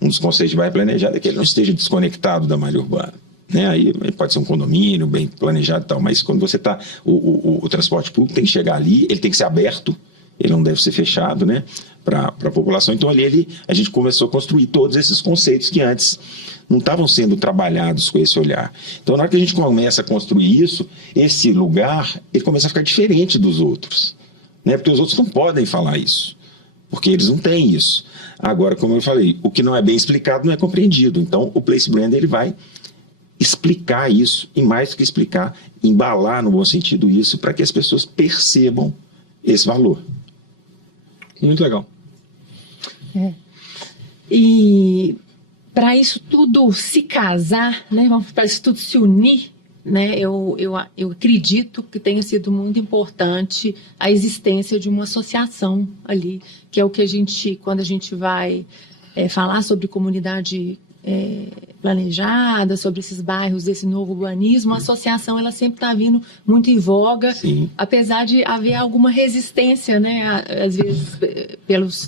Um dos conceitos de bairro planejado é que ele não esteja desconectado da malha urbana, né? Aí pode ser um condomínio bem planejado e tal, mas quando você está, o transporte público tem que chegar ali, ele tem que ser aberto, ele não deve ser fechado, né, para a população. Então ali a gente começou a construir todos esses conceitos que antes não estavam sendo trabalhados com esse olhar. Então na hora que a gente começa a construir isso, esse lugar ele começa a ficar diferente dos outros, né, porque os outros não podem falar isso, porque eles não têm isso. Agora, como eu falei, o que não é bem explicado não é compreendido. Então o Place Brand ele vai explicar isso, e mais do que explicar, embalar no bom sentido isso, para que as pessoas percebam esse valor. Muito legal. E para isso tudo se casar, né, para isso tudo se unir, né, eu acredito que tenha sido muito importante a existência de uma associação ali, que é o que a gente, quando a gente vai falar sobre comunidade planejada, sobre esses bairros, desse novo urbanismo, a associação ela sempre está vindo muito em voga. Sim. Apesar de haver alguma resistência, né, às vezes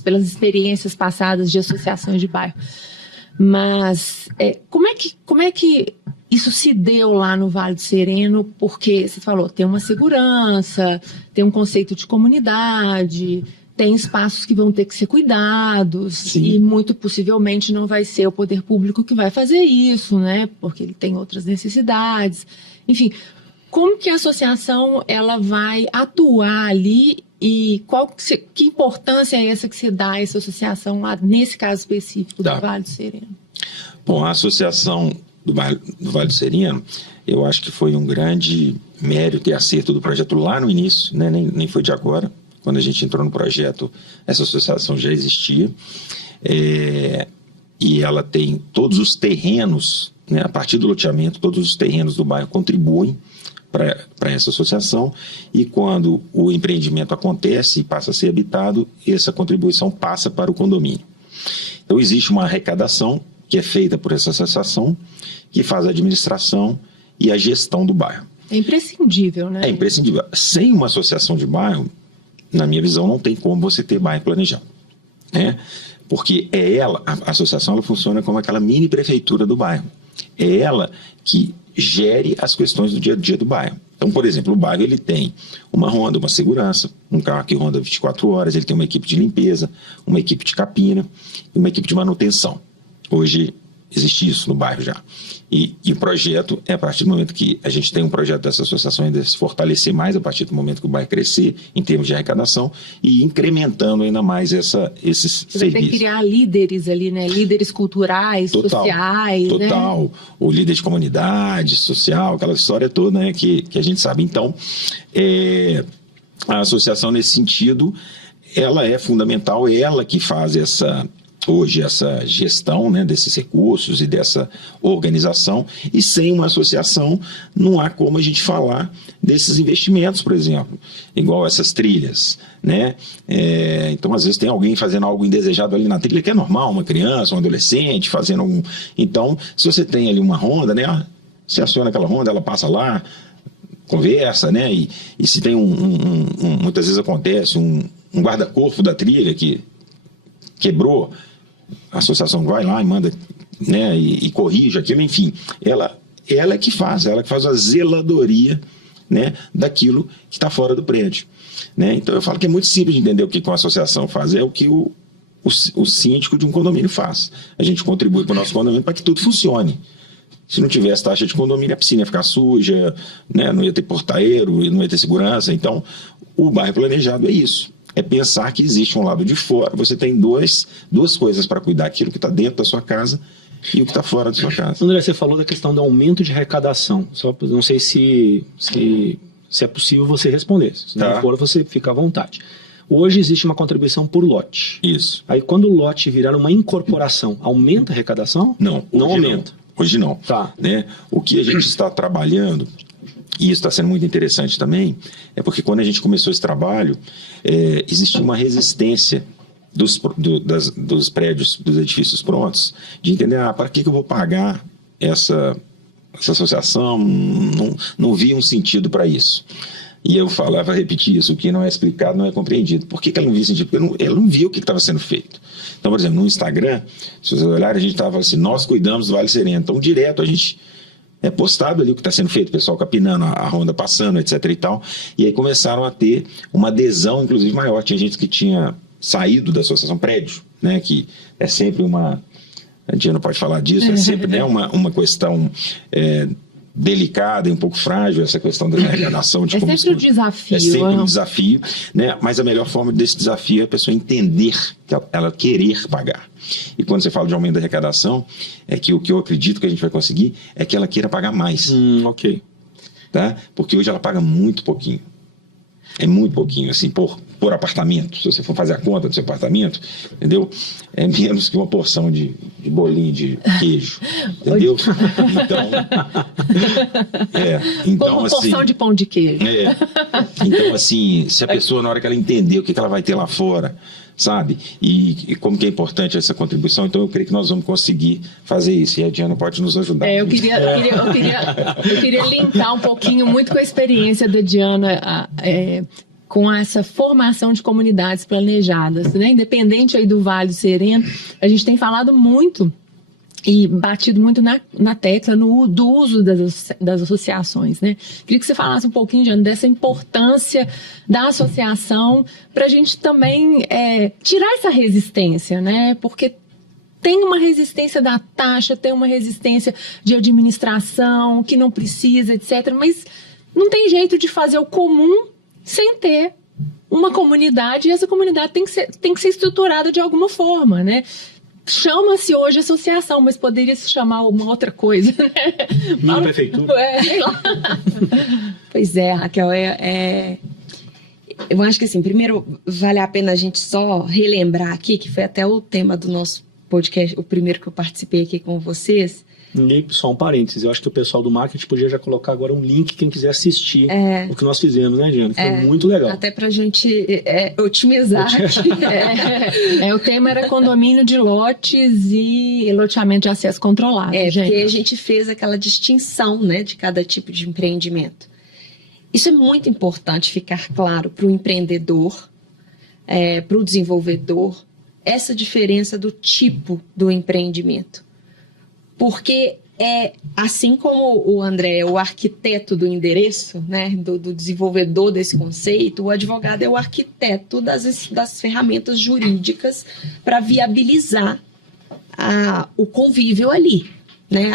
pelas experiências passadas de associações de bairro. Mas como é que isso se deu lá no Vale do Sereno? Porque você falou, tem uma segurança, tem um conceito de comunidade, tem espaços que vão ter que ser cuidados. Sim. E muito possivelmente não vai ser o poder público que vai fazer isso, né? Porque ele tem outras necessidades. Enfim, como que a associação ela vai atuar ali e que importância é essa que se dá a essa associação lá, nesse caso específico do Vale do Sereno? Bom, a associação do Vale do Sereno, eu acho que foi um grande mérito e acerto do projeto lá no início, né? Nem foi de agora. Quando a gente entrou no projeto, essa associação já existia, e ela tem todos os terrenos, né, a partir do loteamento, todos os terrenos do bairro contribuem para essa associação, e quando o empreendimento acontece e passa a ser habitado, essa contribuição passa para o condomínio. Então existe uma arrecadação que é feita por essa associação, que faz a administração e a gestão do bairro. É imprescindível, né? É imprescindível. Sem uma associação de bairro, na minha visão, não tem como você ter bairro planejado, né? Porque a associação ela funciona como aquela mini prefeitura do bairro. É ela que gere as questões do dia a dia do bairro. Então, por exemplo, o bairro ele tem uma ronda, uma segurança, um carro que ronda 24 horas, ele tem uma equipe de limpeza, uma equipe de capina e uma equipe de manutenção. Hoje existe isso no bairro já. E o projeto é a partir do momento que a gente tem um projeto dessa associação ainda se fortalecer mais, a partir do momento que o bairro crescer em termos de arrecadação e incrementando ainda mais esses serviços. Você tem que criar líderes ali, né? Líderes culturais, sociais. Total. Né? O líder de comunidade, social, aquela história toda, né, que a gente sabe. Então, a associação nesse sentido, ela é fundamental, é ela que faz hoje essa gestão, né, desses recursos e dessa organização, e sem uma associação não há como a gente falar desses investimentos, por exemplo, igual essas trilhas, né? Então às vezes tem alguém fazendo algo indesejado ali na trilha, que é normal, uma criança, um adolescente fazendo então se você tem ali uma ronda, né, você aciona aquela ronda, ela passa lá, conversa, né, e se tem muitas vezes acontece um guarda-corpo da trilha que quebrou, a associação vai lá e manda, né, e corrige aquilo, enfim, ela é que faz a zeladoria, né, daquilo que está fora do prédio, né? Então eu falo que é muito simples de entender o que uma associação faz, é o que o síndico de um condomínio faz. A gente contribui para o nosso condomínio para que tudo funcione. Se não tivesse taxa de condomínio, a piscina ia ficar suja, né, não ia ter portaeiro, não ia ter segurança. Então o bairro planejado é isso. É pensar que existe um lado de fora. Você tem duas coisas para cuidar, aquilo que está dentro da sua casa e o que está fora da sua casa. André, você falou da questão do aumento de arrecadação. Só não sei se é possível você responder. Se não for, você fica à vontade. Hoje existe uma contribuição por lote. Isso. Aí quando o lote virar uma incorporação, aumenta a arrecadação? Não. Não aumenta. Hoje não. Tá. Né? O que a gente está trabalhando, e isso está sendo muito interessante também, é porque quando a gente começou esse trabalho, existia uma resistência dos prédios, dos edifícios prontos, de entender, para que eu vou pagar essa associação? Não via um sentido para isso. E eu falava, repetir isso, o que não é explicado não é compreendido. Por que ela não via sentido? Porque ela não via o que estava sendo feito. Então, por exemplo, no Instagram, se vocês olharem, a gente estava assim, nós cuidamos do Vale Sereno. Então, direto, a gente é postado ali o que está sendo feito, o pessoal capinando, a Honda passando, etc. e tal. E aí começaram a ter uma adesão, inclusive, maior. Tinha gente que tinha saído da associação prédio, né, que é sempre uma... A gente não pode falar disso, é sempre, né, uma questão delicada e um pouco frágil, essa questão da arrecadação. De sempre um desafio. É sempre um desafio, né? Mas a melhor forma desse desafio é a pessoa entender, ela querer pagar. E quando você fala de aumento da arrecadação, é que o que eu acredito que a gente vai conseguir é que ela queira pagar mais. Ok. Tá? Porque hoje ela paga muito pouquinho. É muito pouquinho, assim, por apartamento. Se você for fazer a conta do seu apartamento, entendeu? É menos que uma porção de bolinho de queijo, entendeu? Então uma assim, porção de pão de queijo. Então, assim, se a pessoa, na hora que ela entender o que ela vai ter lá fora, sabe? E como que é importante essa contribuição, então eu creio que nós vamos conseguir fazer isso. E a Diana pode nos ajudar. Eu queria linkar um pouquinho muito com a experiência da Diana com essa formação de comunidades planejadas, né? Independente aí do Vale Sereno, a gente tem falado muito e batido muito na tecla do uso das associações, né? Queria que você falasse um pouquinho, Diana, dessa importância da associação para a gente também tirar essa resistência, né? Porque tem uma resistência da taxa, tem uma resistência de administração, que não precisa, etc. Mas não tem jeito de fazer o comum sem ter uma comunidade, e essa comunidade tem que ser estruturada de alguma forma, né? Chama-se hoje associação, mas poderia se chamar uma outra coisa, né? Minha prefeitura. Sei lá. Pois é, Raquel, eu acho que assim, primeiro vale a pena a gente só relembrar aqui, que foi até o tema do nosso podcast, o primeiro que eu participei aqui com vocês. E só um parênteses, eu acho que o pessoal do marketing podia já colocar agora um link, quem quiser assistir o que nós fizemos, né, Diana? Foi muito legal. Até pra gente otimizar aqui. O tema era condomínio de lotes e loteamento de acesso controlado, gente. Porque a gente fez aquela distinção, né, de cada tipo de empreendimento. Isso é muito importante ficar claro para o empreendedor, para o desenvolvedor, essa diferença do tipo do empreendimento. Porque assim como o André é o arquiteto do endereço, né, do desenvolvedor desse conceito, o advogado é o arquiteto das ferramentas jurídicas para viabilizar o convívio ali. Né,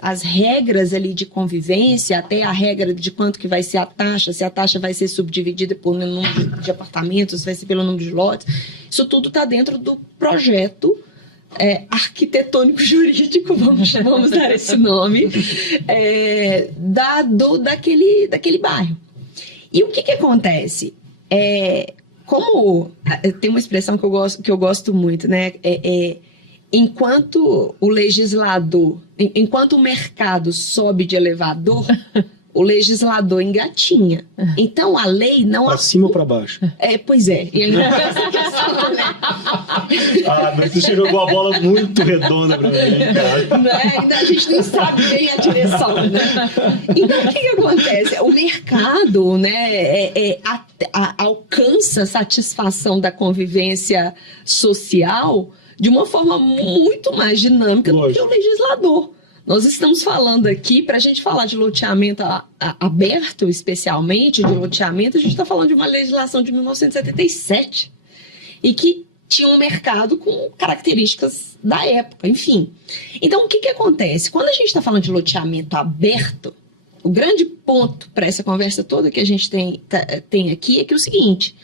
as regras ali de convivência, até a regra de quanto que vai ser a taxa, se a taxa vai ser subdividida pelo número de apartamentos, se vai ser pelo número de lotes, isso tudo está dentro do projeto arquitetônico jurídico, vamos dar esse nome, daquele bairro. E o que acontece? Como tem uma expressão que eu gosto muito, né? Enquanto o legislador, enquanto o mercado sobe de elevador, o legislador engatinha. Então a lei não... Para cima ou para baixo? Pois é. E ainda tem essa questão, né? Mas você jogou a bola muito redonda para mim, cara. Né? Ainda a gente não sabe bem a direção, né? Então o que acontece? O mercado, né, alcança a satisfação da convivência social de uma forma muito mais dinâmica do que o legislador. Nós estamos falando aqui, para a gente falar de loteamento aberto, especialmente de loteamento, a gente está falando de uma legislação de 1977 e que tinha um mercado com características da época, enfim. Então, o que acontece? Quando a gente está falando de loteamento aberto, o grande ponto para essa conversa toda que a gente tem aqui é que é o seguinte: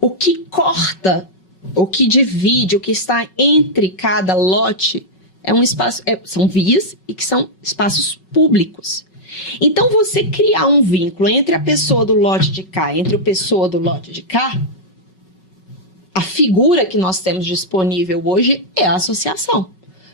o que corta, o que divide, o que está entre cada lote é um espaço, são vias e que são espaços públicos. Então, você criar um vínculo entre a pessoa do lote de cá e entre a pessoa do lote de cá, a figura que nós temos disponível hoje é a associação.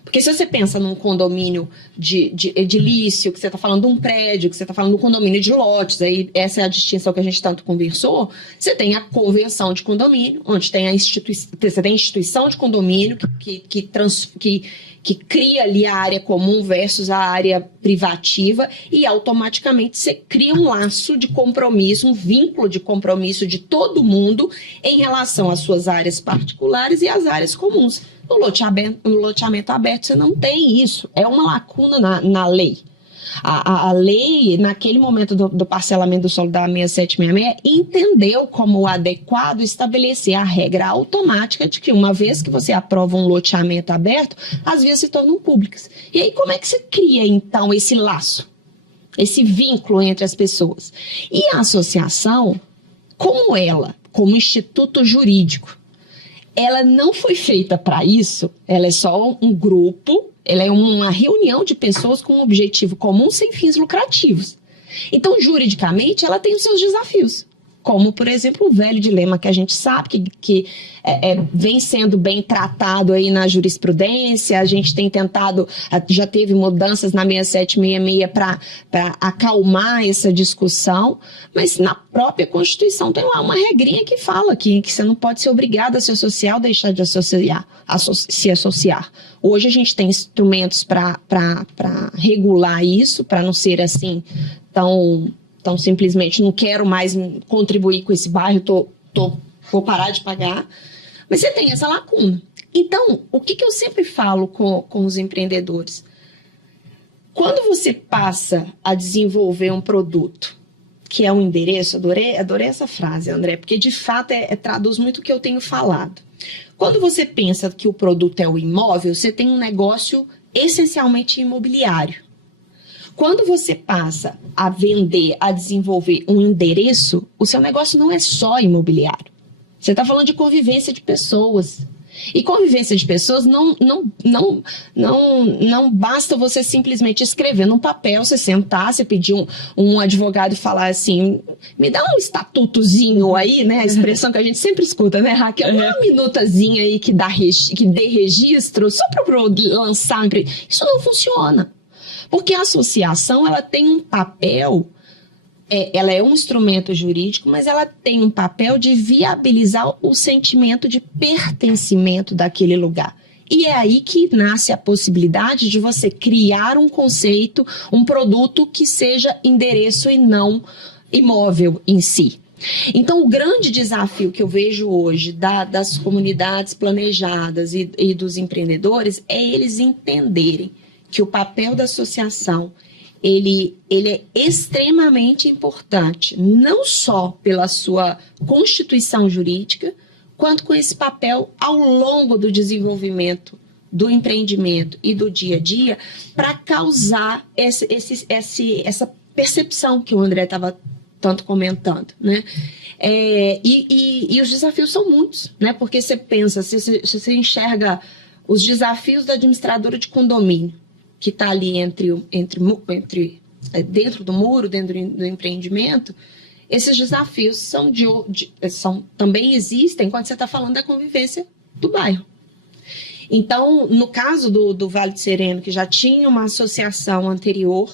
Porque se você pensa num condomínio de edilício, que você está falando de um prédio, que você está falando de um condomínio de lotes, aí essa é a distinção que a gente tanto conversou, você tem a convenção de condomínio, onde tem você tem a instituição de condomínio que cria ali a área comum versus a área privativa e automaticamente você cria um laço de compromisso, um vínculo de compromisso de todo mundo em relação às suas áreas particulares e às áreas comuns. No loteamento aberto você não tem isso, é uma lacuna na lei. A lei, naquele momento do parcelamento do solo da 6766, entendeu como adequado estabelecer a regra automática de que uma vez que você aprova um loteamento aberto, as vias se tornam públicas. E aí como é que você cria, então, esse laço, esse vínculo entre as pessoas? E a associação, como instituto jurídico, ela não foi feita para isso, ela é só um grupo, ela é uma reunião de pessoas com um objetivo comum sem fins lucrativos. Então, juridicamente, ela tem os seus desafios. Como, por exemplo, o velho dilema que a gente sabe que vem sendo bem tratado aí na jurisprudência. A gente tem tentado, já teve mudanças na 6766 para acalmar essa discussão, mas na própria Constituição tem lá uma regrinha que fala que você não pode ser obrigado a se associar ou deixar de se associar. Hoje a gente tem instrumentos para regular isso, para não ser assim tão simplesmente não quero mais contribuir com esse bairro, vou parar de pagar. Mas você tem essa lacuna. Então, o que eu sempre falo com os empreendedores? Quando você passa a desenvolver um produto, que é um endereço, adorei essa frase, André, porque de fato traduz muito o que eu tenho falado. Quando você pensa que o produto é o imóvel, você tem um negócio essencialmente imobiliário. Quando você passa a vender, a desenvolver um endereço, o seu negócio não é só imobiliário. Você está falando de convivência de pessoas. E convivência de pessoas não basta você simplesmente escrever num papel, você sentar, você pedir um advogado e falar assim, me dá um estatutozinho aí, né? A expressão que a gente sempre escuta, né, Raquel? Uma minutazinha aí que dê registro, só para lançar. Isso não funciona. Porque a associação, ela tem um papel, ela é um instrumento jurídico, mas ela tem um papel de viabilizar o sentimento de pertencimento daquele lugar. E é aí que nasce a possibilidade de você criar um conceito, um produto que seja endereço e não imóvel em si. Então, o grande desafio que eu vejo hoje das comunidades planejadas e dos empreendedores é eles entenderem que o papel da associação ele é extremamente importante, não só pela sua constituição jurídica, quanto com esse papel ao longo do desenvolvimento do empreendimento e do dia a dia, para causar essa percepção que o André estava tanto comentando, né? E os desafios são muitos, né? Porque você pensa, se você enxerga os desafios da administradora de condomínio, que está ali dentro do muro, dentro do empreendimento, esses desafios também existem quando você está falando da convivência do bairro. Então, no caso do Vale do Sereno, que já tinha uma associação anterior,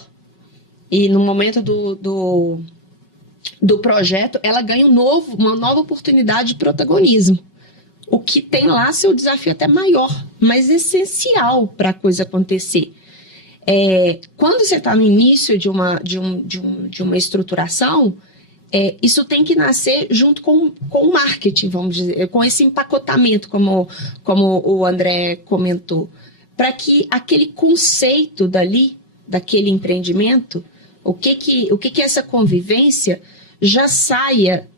e no momento do projeto, ela ganha uma nova oportunidade de protagonismo. O que tem lá seu desafio até maior, mas essencial para a coisa acontecer. Quando você está no início de uma estruturação, isso tem que nascer junto com o marketing, vamos dizer, com esse empacotamento, como o André comentou, para que aquele conceito daquele empreendimento, o que essa convivência já saia,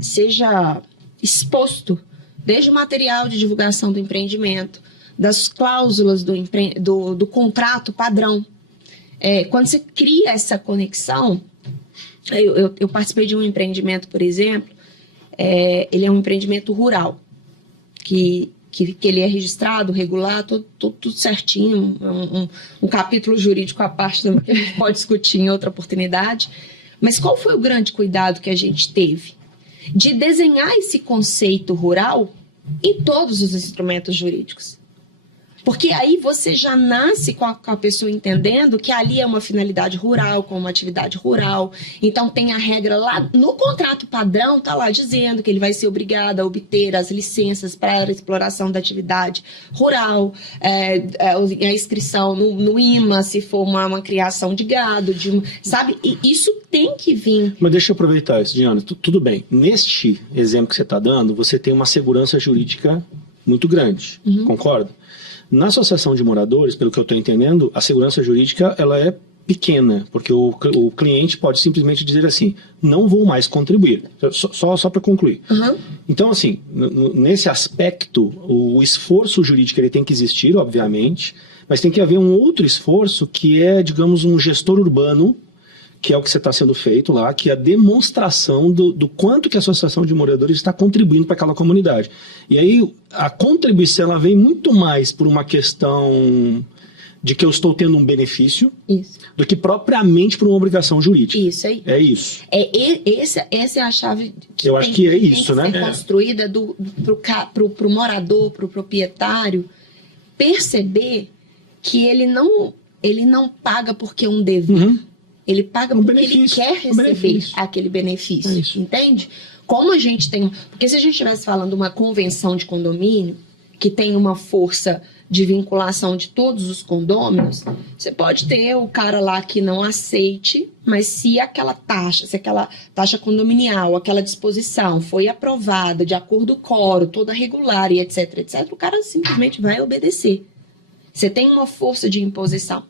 seja exposto, desde o material de divulgação do empreendimento, das cláusulas do contrato padrão. Quando você cria essa conexão, eu participei de um empreendimento, por exemplo, ele é um empreendimento rural, que ele é registrado, regular, tudo certinho, um capítulo jurídico à parte que a gente pode discutir em outra oportunidade. Mas qual foi o grande cuidado que a gente teve? De desenhar esse conceito rural em todos os instrumentos jurídicos. Porque aí você já nasce com a pessoa entendendo que ali é uma finalidade rural, com uma atividade rural. Então tem a regra lá no contrato padrão, tá lá dizendo que ele vai ser obrigado a obter as licenças para a exploração da atividade rural, a inscrição no IMA, se for uma criação de gado, sabe? E isso tem que vir. Mas deixa eu aproveitar isso, Diana. Tudo bem. Neste exemplo que você está dando, você tem uma segurança jurídica muito grande. Concorda? Na associação de moradores, pelo que eu estou entendendo, a segurança jurídica ela é pequena, porque o cliente pode simplesmente dizer assim, não vou mais contribuir. Só para concluir. Então, assim, nesse aspecto, o esforço jurídico ele tem que existir, obviamente, mas tem que haver um outro esforço que é, digamos, um gestor urbano, que é o que está sendo feito lá, que é a demonstração do quanto que a associação de moradores está contribuindo para aquela comunidade. E aí a contribuição ela vem muito mais por uma questão de que eu estou tendo um benefício do que propriamente por uma obrigação jurídica. Isso aí. É isso. Essa é a chave que eu acho que é isso, tem que né? ser construída para o morador, para o proprietário, perceber que ele não paga porque é um dever. Ele paga porque ele quer receber aquele benefício, entende? Como a gente tem... Porque se a gente estivesse falando de uma convenção de condomínio, que tem uma força de vinculação de todos os condôminos, você pode ter o cara lá que não aceite, mas se aquela taxa condominial, aquela disposição foi aprovada de acordo com o quórum, toda regular e etc, o cara simplesmente vai obedecer. Você tem uma força de imposição.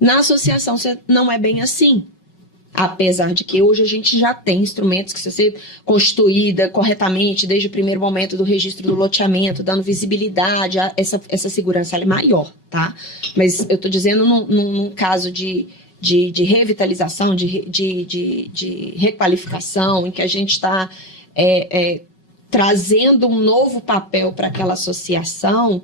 Na associação não é bem assim. Apesar de que hoje a gente já tem instrumentos que, se você constituída corretamente, desde o primeiro momento do registro do loteamento, dando visibilidade, essa segurança ela é maior, tá? Mas eu estou dizendo num caso de revitalização, de requalificação, em que a gente está trazendo um novo papel para aquela associação.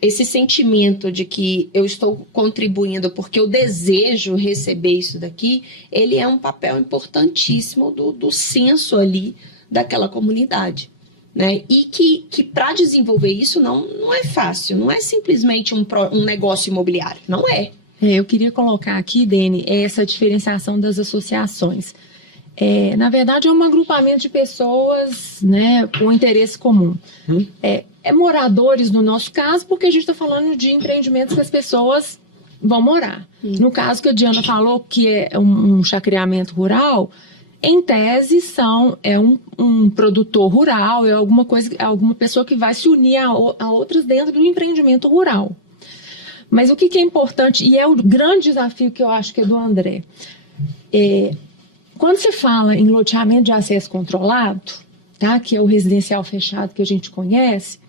Esse sentimento de que eu estou contribuindo porque eu desejo receber isso daqui, ele é um papel importantíssimo do senso ali daquela comunidade, né? E que para desenvolver isso não é fácil, não é simplesmente um negócio imobiliário, não é. Eu queria colocar aqui, Dene, essa diferenciação das associações. Na verdade, é um agrupamento de pessoas, né, com interesse comum. Moradores, no nosso caso, porque a gente está falando de empreendimentos que as pessoas vão morar. No caso que a Diana falou, que é um chacreamento rural, em tese é um produtor rural, é alguma pessoa que vai se unir a outras dentro do empreendimento rural. Mas o que é importante, e é o grande desafio que eu acho que é do André, quando se fala em loteamento de acesso controlado, tá, que é o residencial fechado que a gente conhece,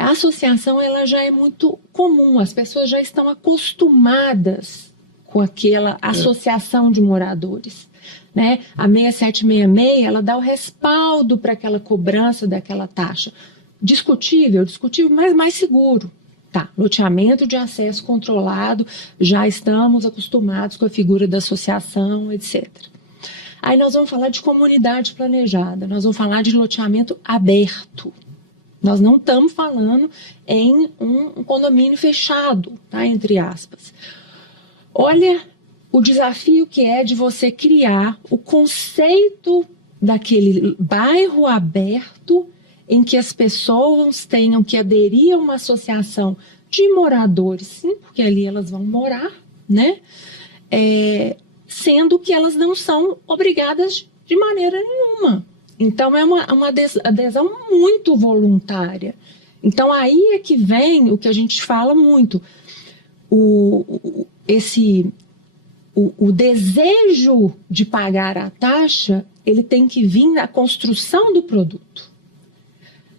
a associação ela já é muito comum, as pessoas já estão acostumadas com aquela associação de moradores, né? A 6766 ela dá o respaldo para aquela cobrança daquela taxa. Discutível, mas mais seguro. Tá, loteamento de acesso controlado, já estamos acostumados com a figura da associação, etc. Aí nós vamos falar de comunidade planejada, nós vamos falar de loteamento aberto. Nós não estamos falando em um condomínio fechado, tá, entre aspas. Olha o desafio que é de você criar o conceito daquele bairro aberto em que as pessoas tenham que aderir a uma associação de moradores, sim, porque ali elas vão morar, né? Sendo que elas não são obrigadas de maneira nenhuma. Então, é uma adesão muito voluntária. Então, aí é que vem o que a gente fala muito. O desejo de pagar a taxa, ele tem que vir na construção do produto.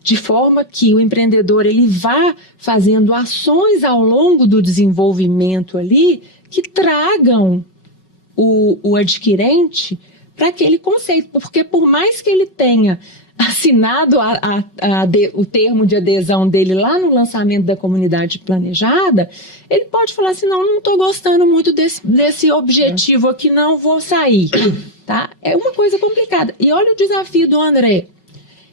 De forma que o empreendedor ele vá fazendo ações ao longo do desenvolvimento ali que tragam o adquirente para aquele conceito, porque por mais que ele tenha assinado o termo de adesão dele lá no lançamento da comunidade planejada, ele pode falar assim, não estou gostando muito desse objetivo aqui, não vou sair. Tá? É uma coisa complicada. E olha o desafio do André.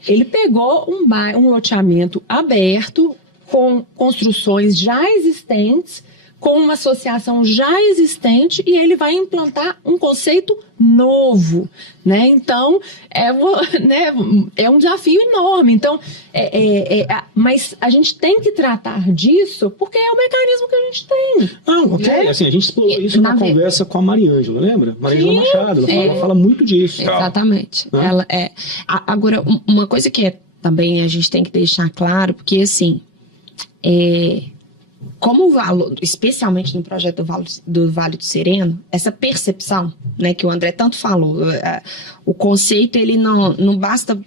Ele pegou um loteamento aberto, com construções já existentes, com uma associação já existente, e ele vai implantar um conceito novo, né? Então, é um desafio enorme. Então, mas a gente tem que tratar disso porque é o mecanismo que a gente tem. Não, ok. Né? Assim, a gente explorou isso na conversa com a Mariângela, lembra? Mariângela Machado, ela fala muito disso. Exatamente. Né? Ela agora, uma coisa que também a gente tem que deixar claro, porque assim, como o valor, especialmente no projeto do Vale do Sereno, essa percepção, né, que o André tanto falou, o conceito, ele não basta,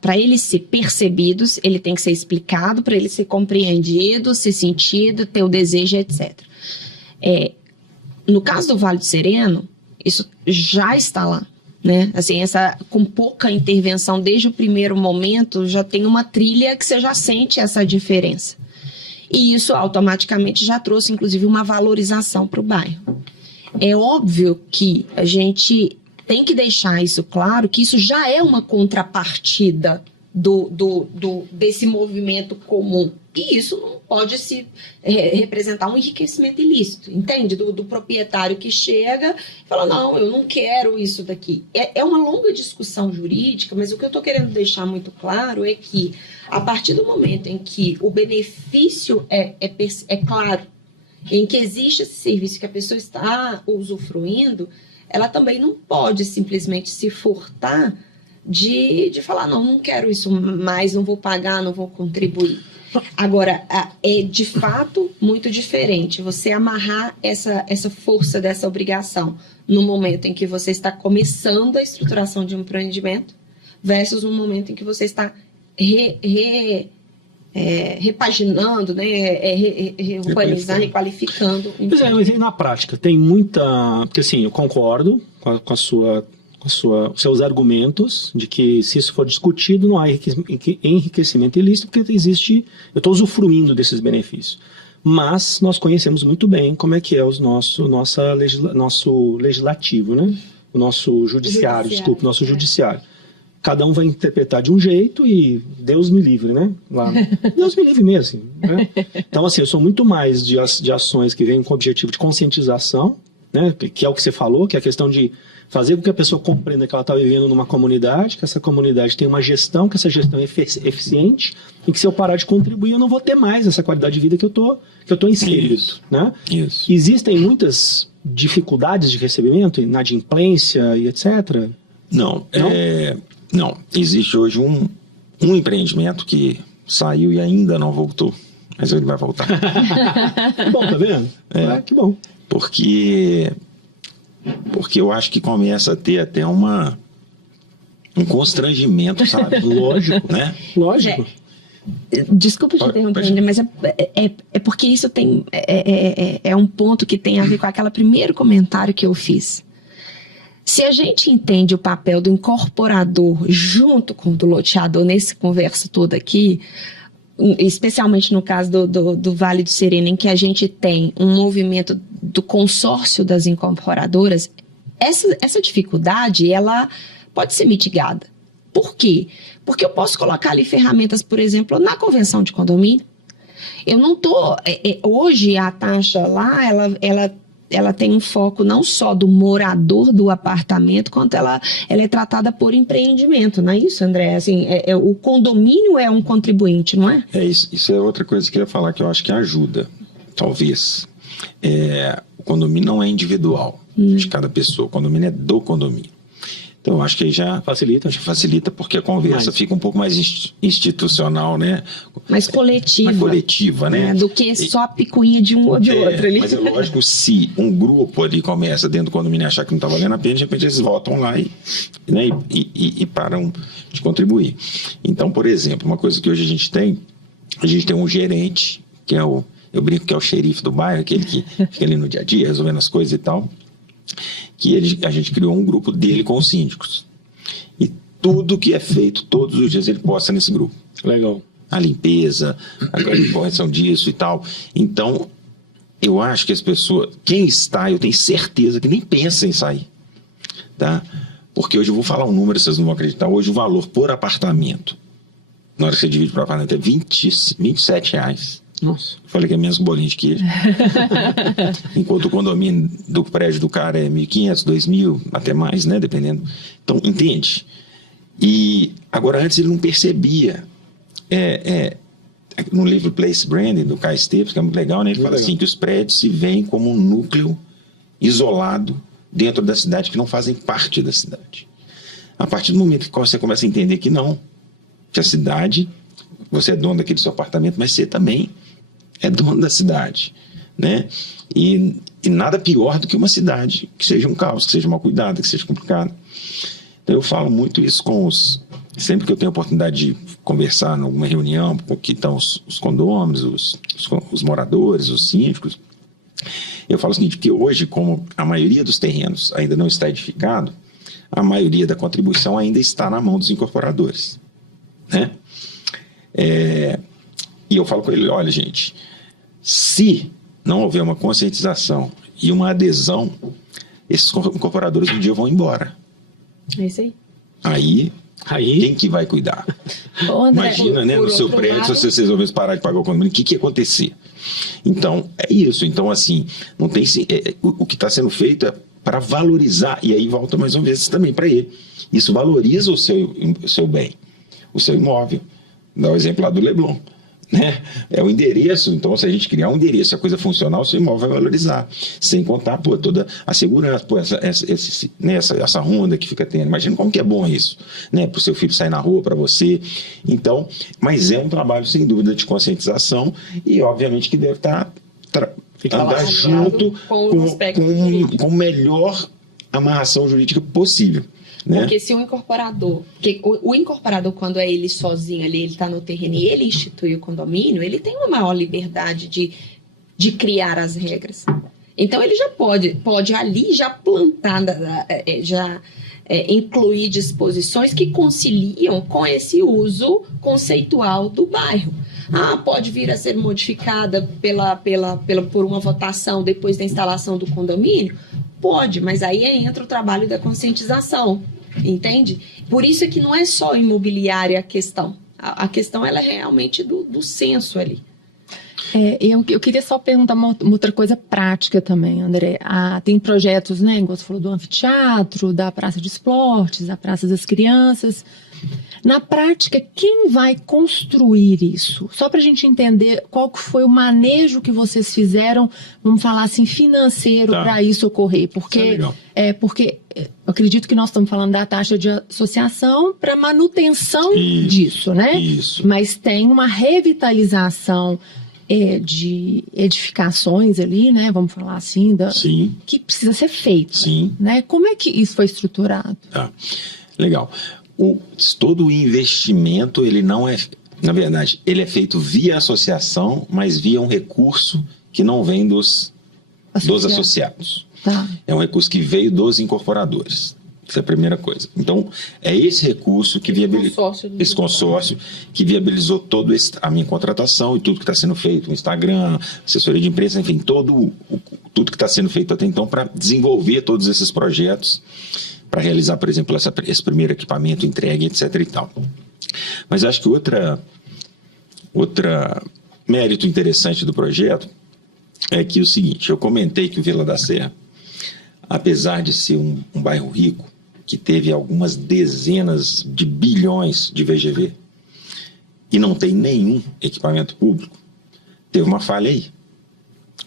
para ele ser percebido, ele tem que ser explicado, para ele ser compreendido, ser sentido, ter o desejo, etc. No caso do Vale do Sereno, isso já está lá, né? Assim, com pouca intervenção desde o primeiro momento, já tem uma trilha que você já sente essa diferença. E isso automaticamente já trouxe, inclusive, uma valorização para o bairro. É óbvio que a gente tem que deixar isso claro, que isso já é uma contrapartida desse movimento comum. E isso não pode se representar um enriquecimento ilícito, entende? Do proprietário que chega e fala, não, eu não quero isso daqui. É uma longa discussão jurídica, mas o que eu estou querendo deixar muito claro é que, a partir do momento em que o benefício é claro, em que existe esse serviço que a pessoa está usufruindo, ela também não pode simplesmente se furtar de falar, não quero isso mais, não vou pagar, não vou contribuir. Agora, é de fato muito diferente você amarrar essa força dessa obrigação no momento em que você está começando a estruturação de um empreendimento versus no momento em que você está repaginando, né, reurbanizando, requalificando. Pois mas aí na prática tem muita... Porque assim, eu concordo com os seus argumentos de que se isso for discutido não há enriquecimento ilícito porque existe... Eu estou usufruindo desses benefícios. Mas nós conhecemos muito bem como é que é o nosso legislativo, né? O nosso judiciário, nosso judiciário. Cada um vai interpretar de um jeito e Deus me livre, né? Lá. Deus me livre mesmo, assim, né? Então, assim, eu sou muito mais de ações que vêm com o objetivo de conscientização, né? Que é o que você falou, que é a questão de fazer com que a pessoa compreenda que ela está vivendo numa comunidade, que essa comunidade tem uma gestão, que essa gestão é eficiente e que se eu parar de contribuir eu não vou ter mais essa qualidade de vida que eu tô inserido, né? Isso. Existem muitas dificuldades de recebimento, inadimplência e etc. Não. Não, existe hoje um empreendimento que saiu e ainda não voltou, mas ele vai voltar. Bom, tá vendo? Que bom. Porque eu acho que começa a ter até um constrangimento, sabe? Lógico, né? Lógico. Desculpa te interromper, mas é porque isso tem um ponto que tem a ver com aquele primeiro comentário que eu fiz. Se a gente entende o papel do incorporador junto com o do loteador nesse conversa toda aqui, especialmente no caso do Vale do Sereno, em que a gente tem um movimento do consórcio das incorporadoras, essa dificuldade ela pode ser mitigada. Por quê? Porque eu posso colocar ali ferramentas, por exemplo, na convenção de condomínio. Eu não estou... hoje a taxa lá, ela tem um foco não só do morador do apartamento, quanto ela é tratada por empreendimento, não é isso, André? Assim, o condomínio é um contribuinte, não é? Isso é outra coisa que eu ia falar que eu acho que ajuda, talvez. O condomínio não é individual de cada pessoa, o condomínio é do condomínio. Então, eu acho que aí já facilita porque a conversa fica um pouco mais institucional, né? Mais coletiva. Mais coletiva, né? Do que só a picuinha de um ou de outro ali. Mas é lógico, se um grupo ali começa dentro do condomínio a achar que não está valendo a pena, de repente eles voltam lá e param de contribuir. Então, por exemplo, uma coisa que hoje a gente tem um gerente, que eu brinco que é o xerife do bairro, aquele que fica ali no dia a dia, resolvendo as coisas e tal, que a gente criou um grupo dele com os síndicos. E tudo que é feito, todos os dias, ele posta nesse grupo. Legal. A limpeza, a correção disso e tal. Então, eu acho que as pessoas, quem está, eu tenho certeza que nem pensa em sair. Tá? Porque hoje eu vou falar um número, vocês não vão acreditar, hoje o valor por apartamento na hora que você divide para apartamento, é R$27. Nossa. Falei que é menos que bolinho de queijo. Enquanto o condomínio do prédio do cara é 1.500, 2.000, até mais, né? Dependendo. Então, entende? E agora, antes ele não percebia. No livro Place Branding, do Kai Staples, que é muito legal, né? Ele fala assim, que os prédios se veem como um núcleo isolado dentro da cidade, que não fazem parte da cidade. A partir do momento que você começa a entender que não, que a cidade, você é dono daquele seu apartamento, mas você também é dono da cidade, né? E nada pior do que uma cidade que seja um caos, que seja mal cuidada, que seja complicada. Então eu falo muito isso sempre que eu tenho a oportunidade de conversar em alguma reunião, com que estão os condôminos, os moradores, os síndicos, eu falo o seguinte, que hoje, como a maioria dos terrenos ainda não está edificado, a maioria da contribuição ainda está na mão dos incorporadores, né? E eu falo com ele, olha, gente, se não houver uma conscientização e uma adesão, esses incorporadores um dia vão embora. É isso aí. Aí quem que vai cuidar? Ô, André, Imagina, né, no seu prédio, se vocês resolvessem parar de pagar o condomínio, o que ia acontecer? Então, é isso. Então, assim, não tem, o que está sendo feito é para valorizar, e aí volta mais uma vez também para ele. Isso valoriza o seu bem, o seu imóvel. Dá o exemplo lá do Leblon, né? É o endereço, então se a gente criar um endereço, a coisa funcional, o seu imóvel vai valorizar. Sem contar, toda a segurança, essa ronda que fica tendo. Imagina como que é bom isso, né? Para o seu filho sair na rua, para você. Então, mas é um trabalho, sem dúvida, de conscientização e, obviamente, que deve andar junto com melhor amarração jurídica possível. Né? Porque se o incorporador, quando é ele sozinho ali, ele está no terreno e ele institui o condomínio, ele tem uma maior liberdade de criar as regras. Então ele já pode ali já plantar, incluir disposições que conciliam com esse uso conceitual do bairro. Pode vir a ser modificada por uma votação depois da instalação do condomínio? Pode, mas aí entra o trabalho da conscientização, entende? Por isso é que não é só imobiliária a questão. A questão ela é realmente do senso ali. Eu queria só perguntar uma outra coisa prática também, André. Tem projetos, né? Igual você falou do anfiteatro, da Praça de Esportes, da Praça das Crianças. Na prática, quem vai construir isso? Só para a gente entender qual que foi o manejo que vocês fizeram, vamos falar assim, financeiro para isso ocorrer. Porque eu acredito que nós estamos falando da taxa de associação para manutenção disso, né? Isso. Mas tem uma revitalização de edificações ali, né? Vamos falar assim, que precisa ser feito. Sim. Né? Como é que isso foi estruturado? Legal. Todo o investimento, ele não é... Na verdade, ele é feito via associação, mas via um recurso que não vem dos associados. É um recurso que veio dos incorporadores. Essa é a primeira coisa. Então, é esse recurso que viabilizou... Esse consórcio que viabilizou toda a minha contratação e tudo que está sendo feito. O Instagram, assessoria de imprensa, enfim, tudo que está sendo feito até então para desenvolver todos esses projetos, para realizar, por exemplo, esse primeiro equipamento entregue, etc. e tal. Mas acho que outra mérito interessante do projeto é que o seguinte, eu comentei que o Vila da Serra, apesar de ser um bairro rico, que teve algumas dezenas de bilhões de VGV, e não tem nenhum equipamento público, teve uma falha aí.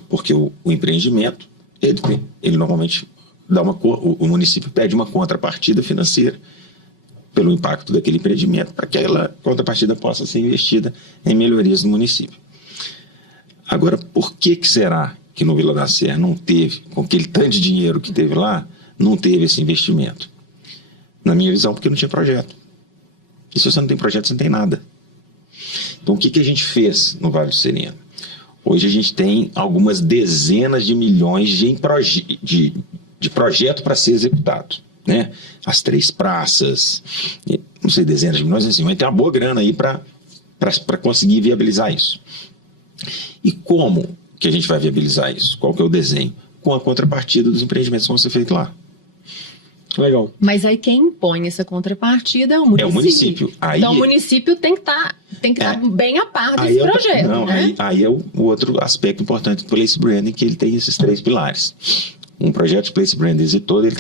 Porque o empreendimento, ele normalmente... o município pede uma contrapartida financeira pelo impacto daquele empreendimento para que aquela contrapartida possa ser investida em melhorias no município. Agora, por que será que no Vila da Serra não teve, com aquele tanto de dinheiro que teve lá, não teve esse investimento? Na minha visão, porque não tinha projeto. E se você não tem projeto, você não tem nada. Então, o que a gente fez no Vale do Sereno? Hoje a gente tem algumas dezenas de milhões de projeto para ser executado, né? As 3 praças, não sei, dezenas de milhões, assim, vai ter uma boa grana aí para conseguir viabilizar isso. E como que a gente vai viabilizar isso? Qual que é o desenho? Com a contrapartida dos empreendimentos que vão ser feitos lá. Legal. Mas aí quem impõe essa contrapartida é o município. É o município. Então o município tem que estar tem que estar bem a par desse projeto, né? Aí é o outro aspecto importante do Place Branding, que ele tem esses 3 pilares. Um projeto de Place Branding exitoso, ele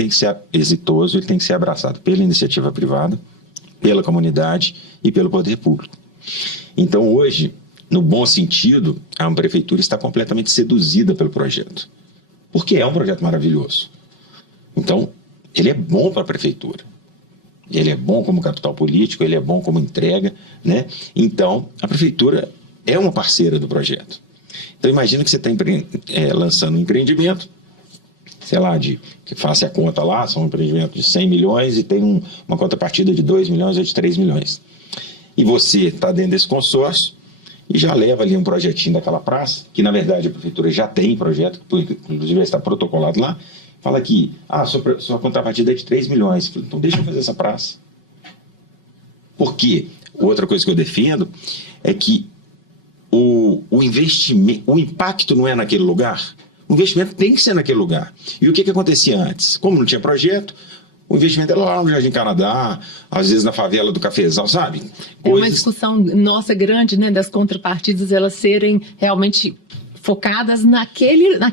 tem que ser abraçado pela iniciativa privada, pela comunidade e pelo poder público. Então, hoje, no bom sentido, a prefeitura está completamente seduzida pelo projeto, porque é um projeto maravilhoso. Então, ele é bom para a prefeitura. Ele é bom como capital político, ele é bom como entrega, né? Então, a prefeitura é uma parceira do projeto. Então, imagina que você está lançando um empreendimento, sei lá, que faça a conta lá, são um empreendimento de 100 milhões e tem uma contrapartida de 2 milhões ou de 3 milhões. E você está dentro desse consórcio e já leva ali um projetinho daquela praça, que na verdade a prefeitura já tem projeto, que inclusive está protocolado lá, fala que sua contrapartida é de 3 milhões. Então deixa eu fazer essa praça. Por quê? Outra coisa que eu defendo é que o investimento, o impacto não é naquele lugar. O investimento tem que ser naquele lugar. E o que acontecia antes? Como não tinha projeto, o investimento era lá no Jardim Canadá, às vezes na favela do Cafezal, sabe? É uma discussão nossa grande, né, das contrapartidas, elas serem realmente focadas naquela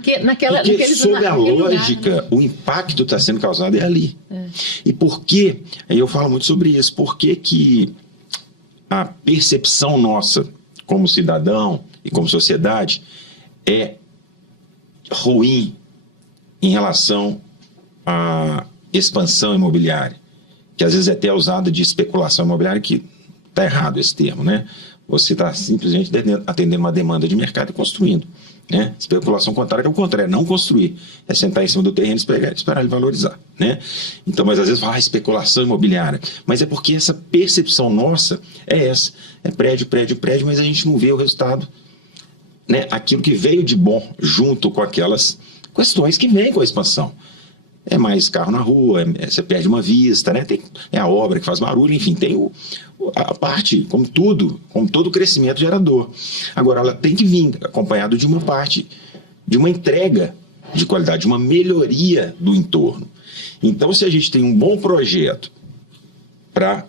sob a lógica, lugar, né? O impacto está sendo causado é ali. E por quê? Aí eu falo muito sobre isso. Por que a percepção nossa como cidadão e como sociedade é ruim em relação à expansão imobiliária, que às vezes é até usada de especulação imobiliária, que está errado esse termo, né? Você está simplesmente atendendo uma demanda de mercado e construindo, né? Especulação contrária é o contrário, não construir, é sentar em cima do terreno e esperar ele valorizar, né? Então, mas às vezes fala especulação imobiliária, mas é porque essa percepção nossa é essa, é prédio, mas a gente não vê o resultado, né? Aquilo que veio de bom junto com aquelas questões que vêm com a expansão. É mais carro na rua, você perde uma vista, né? É a obra que faz barulho, enfim, tem a parte, como todo crescimento gerador. Agora, ela tem que vir acompanhado de uma parte, de uma entrega de qualidade, de uma melhoria do entorno. Então, se a gente tem um bom projeto para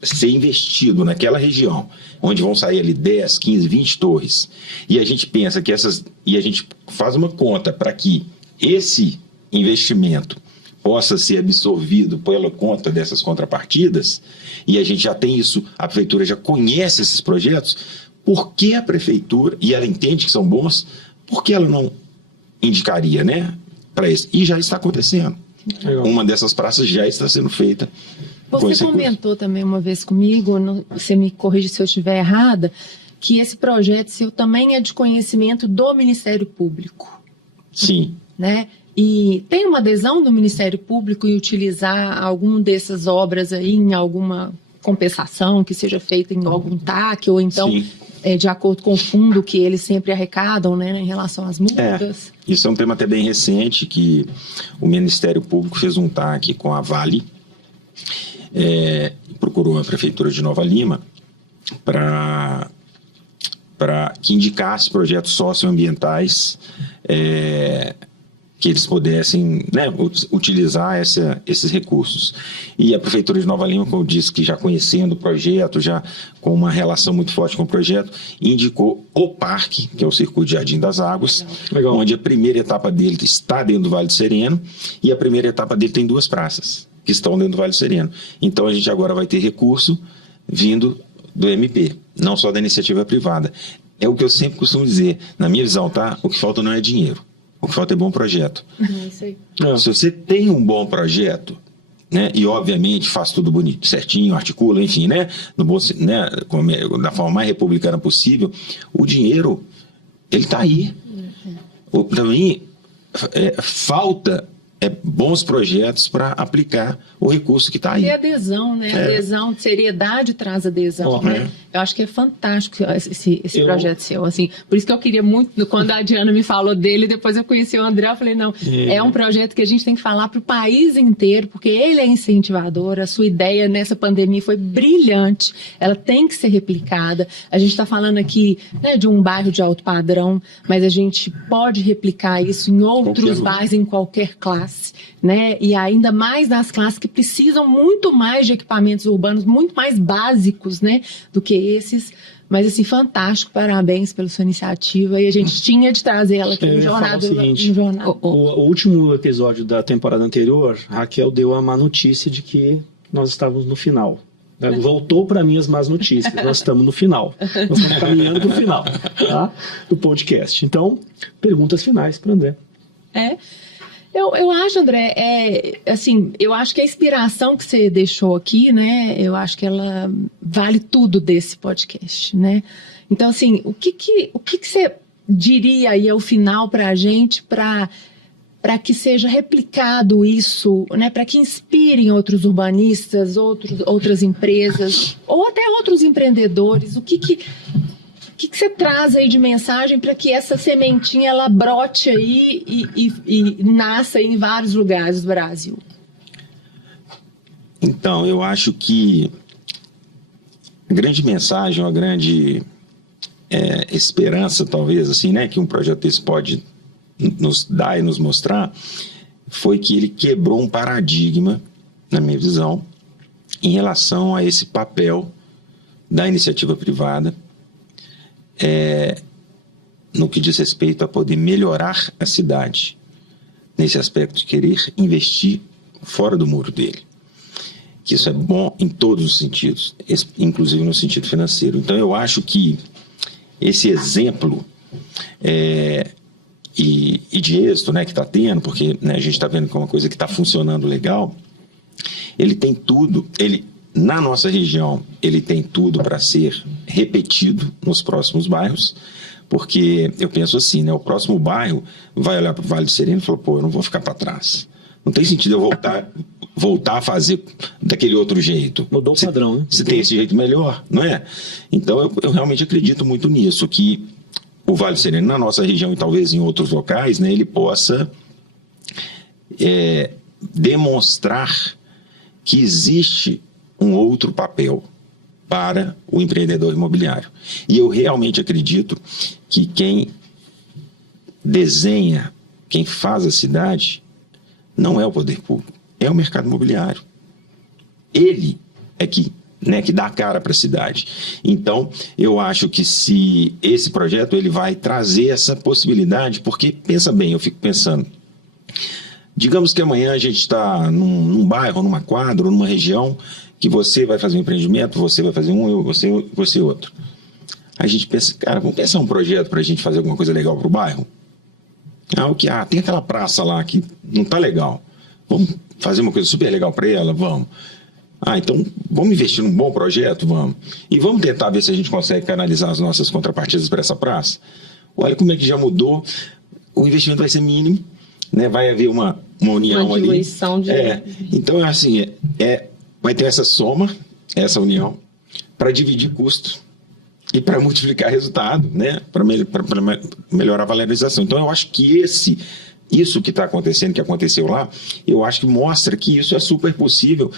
ser investido naquela região, onde vão sair ali 10, 15, 20 torres, e a gente pensa que e a gente faz uma conta para que esse investimento possa ser absorvido pela conta dessas contrapartidas, e a gente já tem isso, a prefeitura já conhece esses projetos, por que a prefeitura, e ela entende que são bons, por que ela não indicaria, né, para isso? E já está acontecendo. Uma dessas praças já está sendo feita. Você comentou também uma vez comigo, você me corrige se eu estiver errada, que esse projeto seu também é de conhecimento do Ministério Público. Sim. Né? E tem uma adesão do Ministério Público em utilizar alguma dessas obras aí em alguma compensação que seja feita em algum TAC, ou então de acordo com o fundo que eles sempre arrecadam, né, em relação às multas? Isso é um tema até bem recente, que o Ministério Público fez um TAC com a Vale, procurou a Prefeitura de Nova Lima para que indicasse projetos socioambientais que eles pudessem, né, utilizar esses recursos. E a Prefeitura de Nova Lima, como eu disse, que já conhecendo o projeto, já com uma relação muito forte com o projeto, indicou o parque, que é o Circuito Jardim das Águas, onde a primeira etapa dele está dentro do Vale do Sereno, e a primeira etapa dele tem 2 praças, que estão dentro do Vale do Sereno. Então a gente agora vai ter recurso vindo do MP, não só da iniciativa privada. É o que eu sempre costumo dizer, na minha visão, tá? O que falta não é dinheiro. O que falta é bom projeto. Isso aí. Se você tem um bom projeto, né, e obviamente faz tudo bonito, certinho, articula, enfim, né, da forma mais republicana possível, o dinheiro, ele está aí. Para mim, falta bons projetos para aplicar o recurso que está aí. E adesão, né? Adesão, seriedade traz adesão, né? Eu acho que é fantástico esse projeto seu, assim. Por isso que eu queria muito, quando a Diana me falou dele, depois eu conheci o André, eu falei, não, é um projeto que a gente tem que falar para o país inteiro, porque ele é incentivador, a sua ideia nessa pandemia foi brilhante, ela tem que ser replicada. A gente está falando aqui, né, de um bairro de alto padrão, mas a gente pode replicar isso em outros bairros, em qualquer classe. né? E ainda mais nas classes que precisam muito mais de equipamentos urbanos, muito mais básicos, né, do que esses. Mas, assim, fantástico, parabéns pela sua iniciativa. E a gente tinha de trazer ela aqui no jornal. O último episódio da temporada anterior, Raquel deu a má notícia de que nós estávamos no final. Voltou para mim as más notícias. Nós estamos no final. Nós estamos caminhando para o final, tá, do podcast. Então, perguntas finais para o André. Eu acho, André, assim, eu acho que a inspiração que você deixou aqui, né, eu acho que ela vale tudo desse podcast, né? Então, assim, o que você diria aí ao final para a gente, para que seja replicado isso, né, para que inspirem outros urbanistas, outras empresas, ou até outros empreendedores? O que você traz aí de mensagem para que essa sementinha ela brote aí e nasça em vários lugares do Brasil? Então, eu acho que a grande mensagem, uma grande esperança, talvez, assim, né, que um projeto desse pode nos dar e nos mostrar, foi que ele quebrou um paradigma, na minha visão, em relação a esse papel da iniciativa privada, no que diz respeito a poder melhorar a cidade, nesse aspecto de querer investir fora do muro dele. Que isso é bom em todos os sentidos, inclusive no sentido financeiro. Então, eu acho que esse exemplo e de êxito, né, que está tendo, porque, né, a gente está vendo que é uma coisa que está funcionando legal, ele tem tudo, na nossa região, ele tem tudo para ser repetido nos próximos bairros, porque eu penso assim, né, o próximo bairro vai olhar para o Vale do Sereno e falar, pô, eu não vou ficar para trás. Não tem sentido eu voltar a fazer daquele outro jeito. Mudou o padrão, né? Se tem esse jeito melhor, não é? Então, eu realmente acredito muito nisso, que o Vale do Sereno, na nossa região e talvez em outros locais, né, ele possa demonstrar que existe um outro papel para o empreendedor imobiliário. E eu realmente acredito que quem desenha, quem faz a cidade, não é o poder público, é o mercado imobiliário. Ele é que dá a cara para a cidade. Então, eu acho que se esse projeto ele vai trazer essa possibilidade, porque, pensa bem, eu fico pensando, digamos que amanhã a gente está num bairro, numa quadra, ou numa região, que você vai fazer um empreendimento, você vai fazer um, você outro. A gente pensa, cara, vamos pensar um projeto para a gente fazer alguma coisa legal para o bairro? Tem aquela praça lá que não está legal. Vamos fazer uma coisa super legal para ela? Vamos. Então vamos investir num bom projeto? Vamos. E vamos tentar ver se a gente consegue canalizar as nossas contrapartidas para essa praça? Olha como é que já mudou. O investimento vai ser mínimo, né? Vai haver uma união ali. Então, assim, vai ter essa soma, essa união, para dividir custo e para multiplicar resultado, né? Para melhorar a valorização. Então, eu acho que isso que está acontecendo, que aconteceu lá, eu acho que mostra que isso é super possível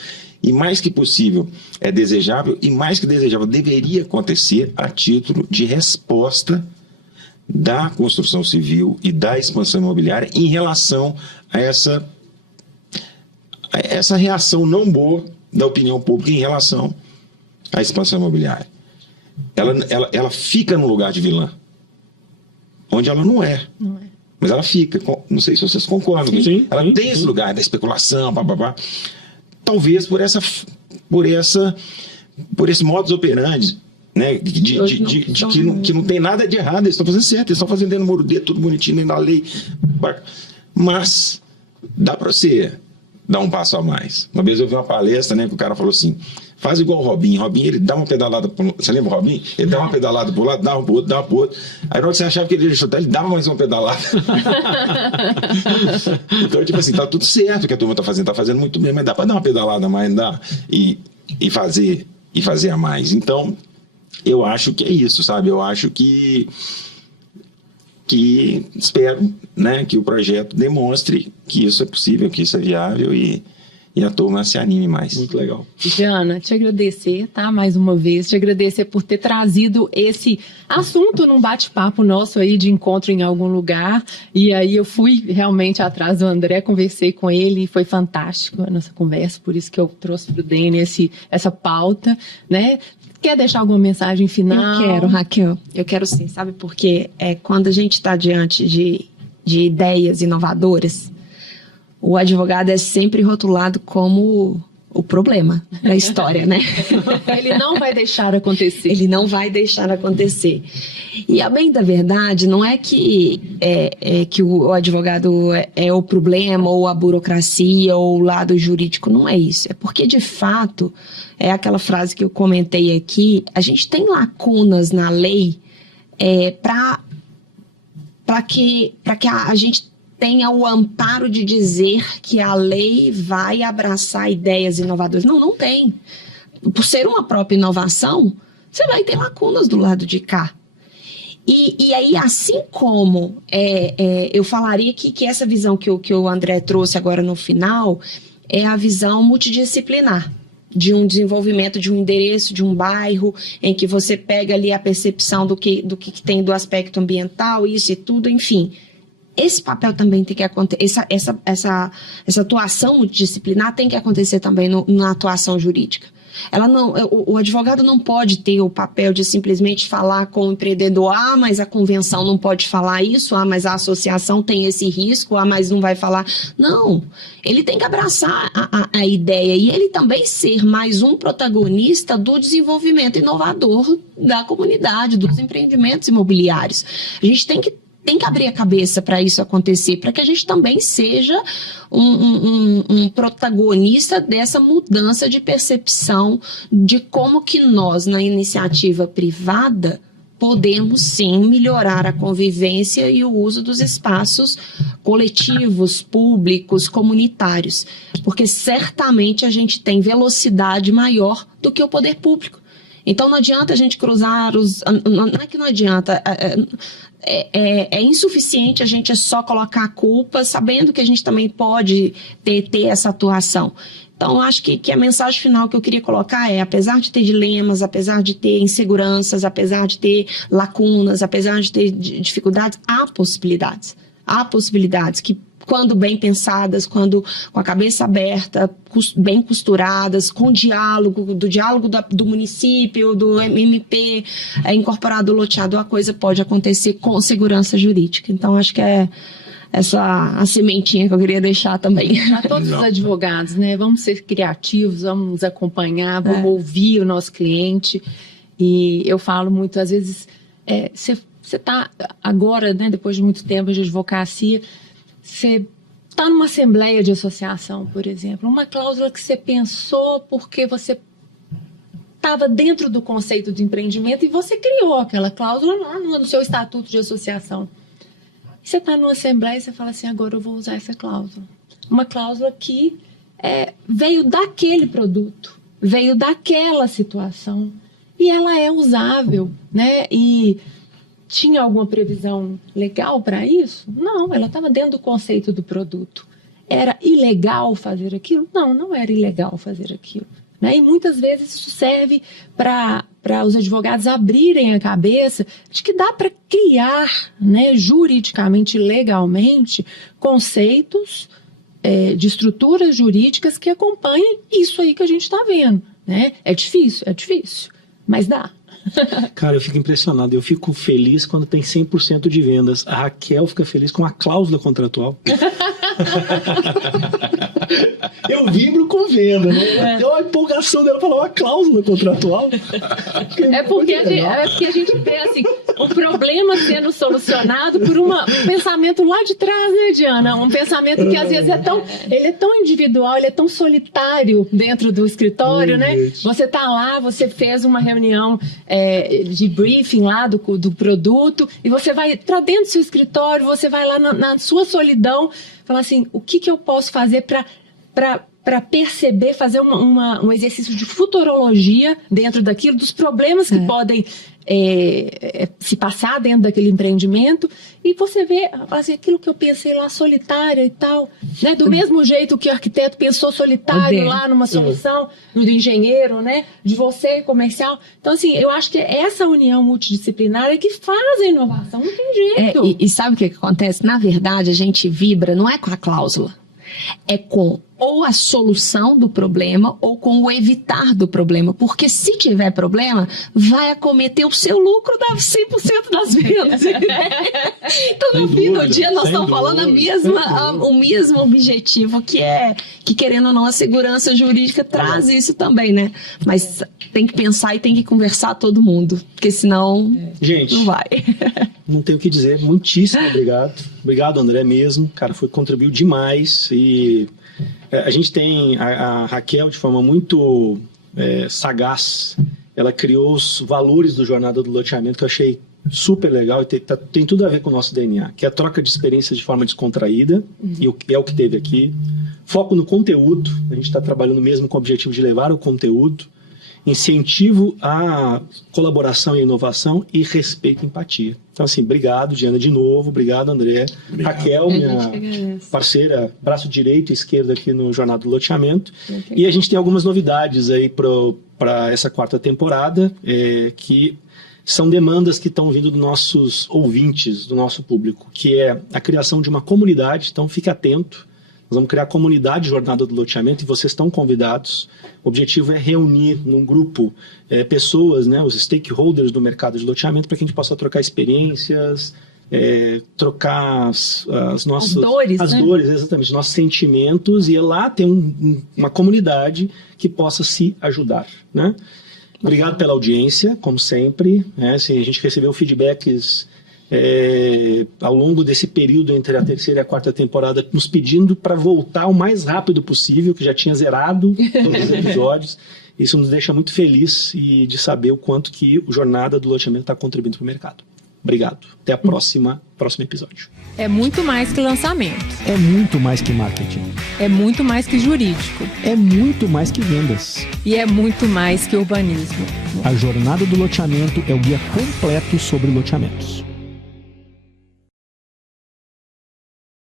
e mais que possível é desejável e mais que desejável deveria acontecer a título de resposta da construção civil e da expansão imobiliária em relação a essa reação não boa da opinião pública em relação à expansão imobiliária. Ela fica no lugar de vilã, onde ela não é. Mas ela fica, não sei se vocês concordam, sim, ela tem esse lugar da especulação, talvez por esse modus operandi, né, que não tem nada de errado, eles estão fazendo certo, eles estão fazendo dentro do muro dedo, tudo bonitinho, dentro da lei, mas dá para você dar um passo a mais. Uma vez eu vi uma palestra, né, que o cara falou assim, faz igual o Robinho, ele dá uma pedalada, você lembra o Robinho? Ele dá uma pedalada pro lado, dá uma pro outro, dá uma pro outro, aí na hora que você achava que ele ia chutar, ele dava mais uma pedalada. Então, tipo assim, tá tudo certo que a turma tá fazendo muito bem, mas dá para dar uma pedalada a mais, dá, e fazer a mais. Então, eu acho que é isso, sabe? Eu acho que espero, né, que o projeto demonstre que isso é possível, que isso é viável e e a turma se anime mais. Muito legal. Diana, te agradecer, tá? Mais uma vez, te agradecer por ter trazido esse assunto num bate-papo nosso aí de encontro em algum lugar. E aí eu fui realmente atrás do André, conversei com ele e foi fantástico a nossa conversa, por isso que eu trouxe pro Dene essa pauta, né? Quer deixar alguma mensagem final? Eu quero, Raquel. Eu quero sim, sabe? Porque quando a gente está diante de ideias inovadoras, o advogado é sempre rotulado como o problema da história, né? Ele não vai deixar acontecer. Ele não vai deixar acontecer. E a bem da verdade, não é que que o advogado é o problema, ou a burocracia, ou o lado jurídico, não é isso. É porque, de fato, é aquela frase que eu comentei aqui, a gente tem lacunas na lei para que a gente tenha o amparo de dizer que a lei vai abraçar ideias inovadoras. Não, não tem. Por ser uma própria inovação, você vai ter lacunas do lado de cá. E aí, assim como eu falaria que essa visão que o André trouxe agora no final é a visão multidisciplinar de um desenvolvimento de um endereço, de um bairro, em que você pega ali a percepção do que tem do aspecto ambiental, isso e tudo, enfim. Esse papel também tem que acontecer, essa atuação multidisciplinar tem que acontecer também na atuação jurídica. O advogado não pode ter o papel de simplesmente falar com o empreendedor, mas a convenção não pode falar isso, mas a associação tem esse risco, mas não vai falar. Não, ele tem que abraçar a ideia e ele também ser mais um protagonista do desenvolvimento inovador da comunidade, dos empreendimentos imobiliários. A gente tem que abrir a cabeça para isso acontecer, para que a gente também seja um protagonista dessa mudança de percepção de como que nós, na iniciativa privada, podemos sim melhorar a convivência e o uso dos espaços coletivos, públicos, comunitários, porque certamente a gente tem velocidade maior do que o poder público. Então não adianta a gente cruzar não é que não adianta, é insuficiente a gente só colocar a culpa, sabendo que a gente também pode ter essa atuação. Então, acho que a mensagem final que eu queria colocar apesar de ter dilemas, apesar de ter inseguranças, apesar de ter lacunas, apesar de ter dificuldades, há possibilidades. Há possibilidades que, quando bem pensadas, quando com a cabeça aberta, bem costuradas, com diálogo, do município, do MP, incorporado o loteador, a coisa pode acontecer com segurança jurídica. Então, acho que a sementinha que eu queria deixar também. Para todos os advogados, né? Vamos ser criativos, vamos acompanhar, vamos ouvir o nosso cliente. E eu falo muito, às vezes, você está agora, né, depois de muito tempo de advocacia, você está numa assembleia de associação, por exemplo, uma cláusula que você pensou porque você estava dentro do conceito de empreendimento e você criou aquela cláusula lá no seu estatuto de associação. E você está numa assembleia e você fala assim, agora eu vou usar essa cláusula. Uma cláusula que veio daquele produto, veio daquela situação e ela é usável, né? E tinha alguma previsão legal para isso? Não, ela estava dentro do conceito do produto. Era ilegal fazer aquilo? Não, não era ilegal fazer aquilo. Né? E muitas vezes isso serve para os advogados abrirem a cabeça de que dá para criar, né, juridicamente, legalmente, conceitos de estruturas jurídicas que acompanhem isso aí que a gente está vendo. Né? É difícil, mas dá. Cara, eu fico impressionado, eu fico feliz quando tem 100% de vendas. A Raquel fica feliz com a cláusula contratual. Eu vibro com venda, né? Deu uma empolgação dela falar uma cláusula contratual. É porque a gente vê assim, o problema sendo solucionado por um pensamento lá de trás, né, Diana? Um pensamento que às vezes ele é tão individual, ele é tão solitário dentro do escritório, né? Você tá lá, você fez uma reunião de briefing lá do produto e você vai para dentro do seu escritório, você vai lá na sua solidão, falar assim, o que eu posso fazer para para perceber, fazer um exercício de futurologia dentro daquilo, dos problemas que podem se passar dentro daquele empreendimento, e você vê assim, aquilo que eu pensei lá, solitária e tal, né? Do mesmo jeito que o arquiteto pensou solitário lá numa solução, do engenheiro, né? De você, comercial. Então, assim, eu acho que essa união multidisciplinar é que faz a inovação, não tem jeito. E sabe o que acontece? Na verdade, a gente vibra, não é com a cláusula, é com ou a solução do problema ou com o evitar do problema, porque se tiver problema, vai acometer o seu lucro, dá 100% das vendas. Então, no fim do dia, nós estamos falando o mesmo objetivo, que querendo ou não, a segurança jurídica traz isso também, né? Mas tem que pensar e tem que conversar todo mundo, porque senão não vai. Não tenho o que dizer, muitíssimo obrigado. Obrigado, André, mesmo. Cara, contribuiu demais. E a gente tem a Raquel, de forma muito sagaz, ela criou os valores do Jornada do Loteamento, que eu achei super legal e tem tudo a ver com o nosso DNA, que é a troca de experiências de forma descontraída, e é o que teve aqui. Foco no conteúdo, a gente está trabalhando mesmo com o objetivo de levar o conteúdo, incentivo à colaboração e inovação e respeito e empatia. Então, assim, obrigado, Diana, de novo. Obrigado, André. Obrigado. Raquel, minha parceira, braço direito e esquerdo aqui no Jornada do Loteamento. E a gente tem algumas novidades aí para essa 4ª temporada, que são demandas que estão vindo dos nossos ouvintes, do nosso público, que é a criação de uma comunidade. Então, fique atento. Nós vamos criar a comunidade Jornada do Loteamento e vocês estão convidados. O objetivo é reunir num grupo pessoas, né, os stakeholders do mercado de loteamento, para que a gente possa trocar experiências, trocar as dores, exatamente, nossos sentimentos, e lá ter uma comunidade que possa se ajudar, né? Obrigado pela audiência, como sempre. Assim, a gente recebeu feedbacks ao longo desse período entre a 3ª e a 4ª temporada, nos pedindo para voltar o mais rápido possível, que já tinha zerado todos os episódios. Isso nos deixa muito feliz e de saber o quanto que o Jornada do Loteamento está contribuindo para o mercado. Obrigado. Até a próximo episódio. É muito mais que lançamento. É muito mais que marketing. É muito mais que jurídico. É muito mais que vendas. E é muito mais que urbanismo. A Jornada do Loteamento é o guia completo sobre loteamentos.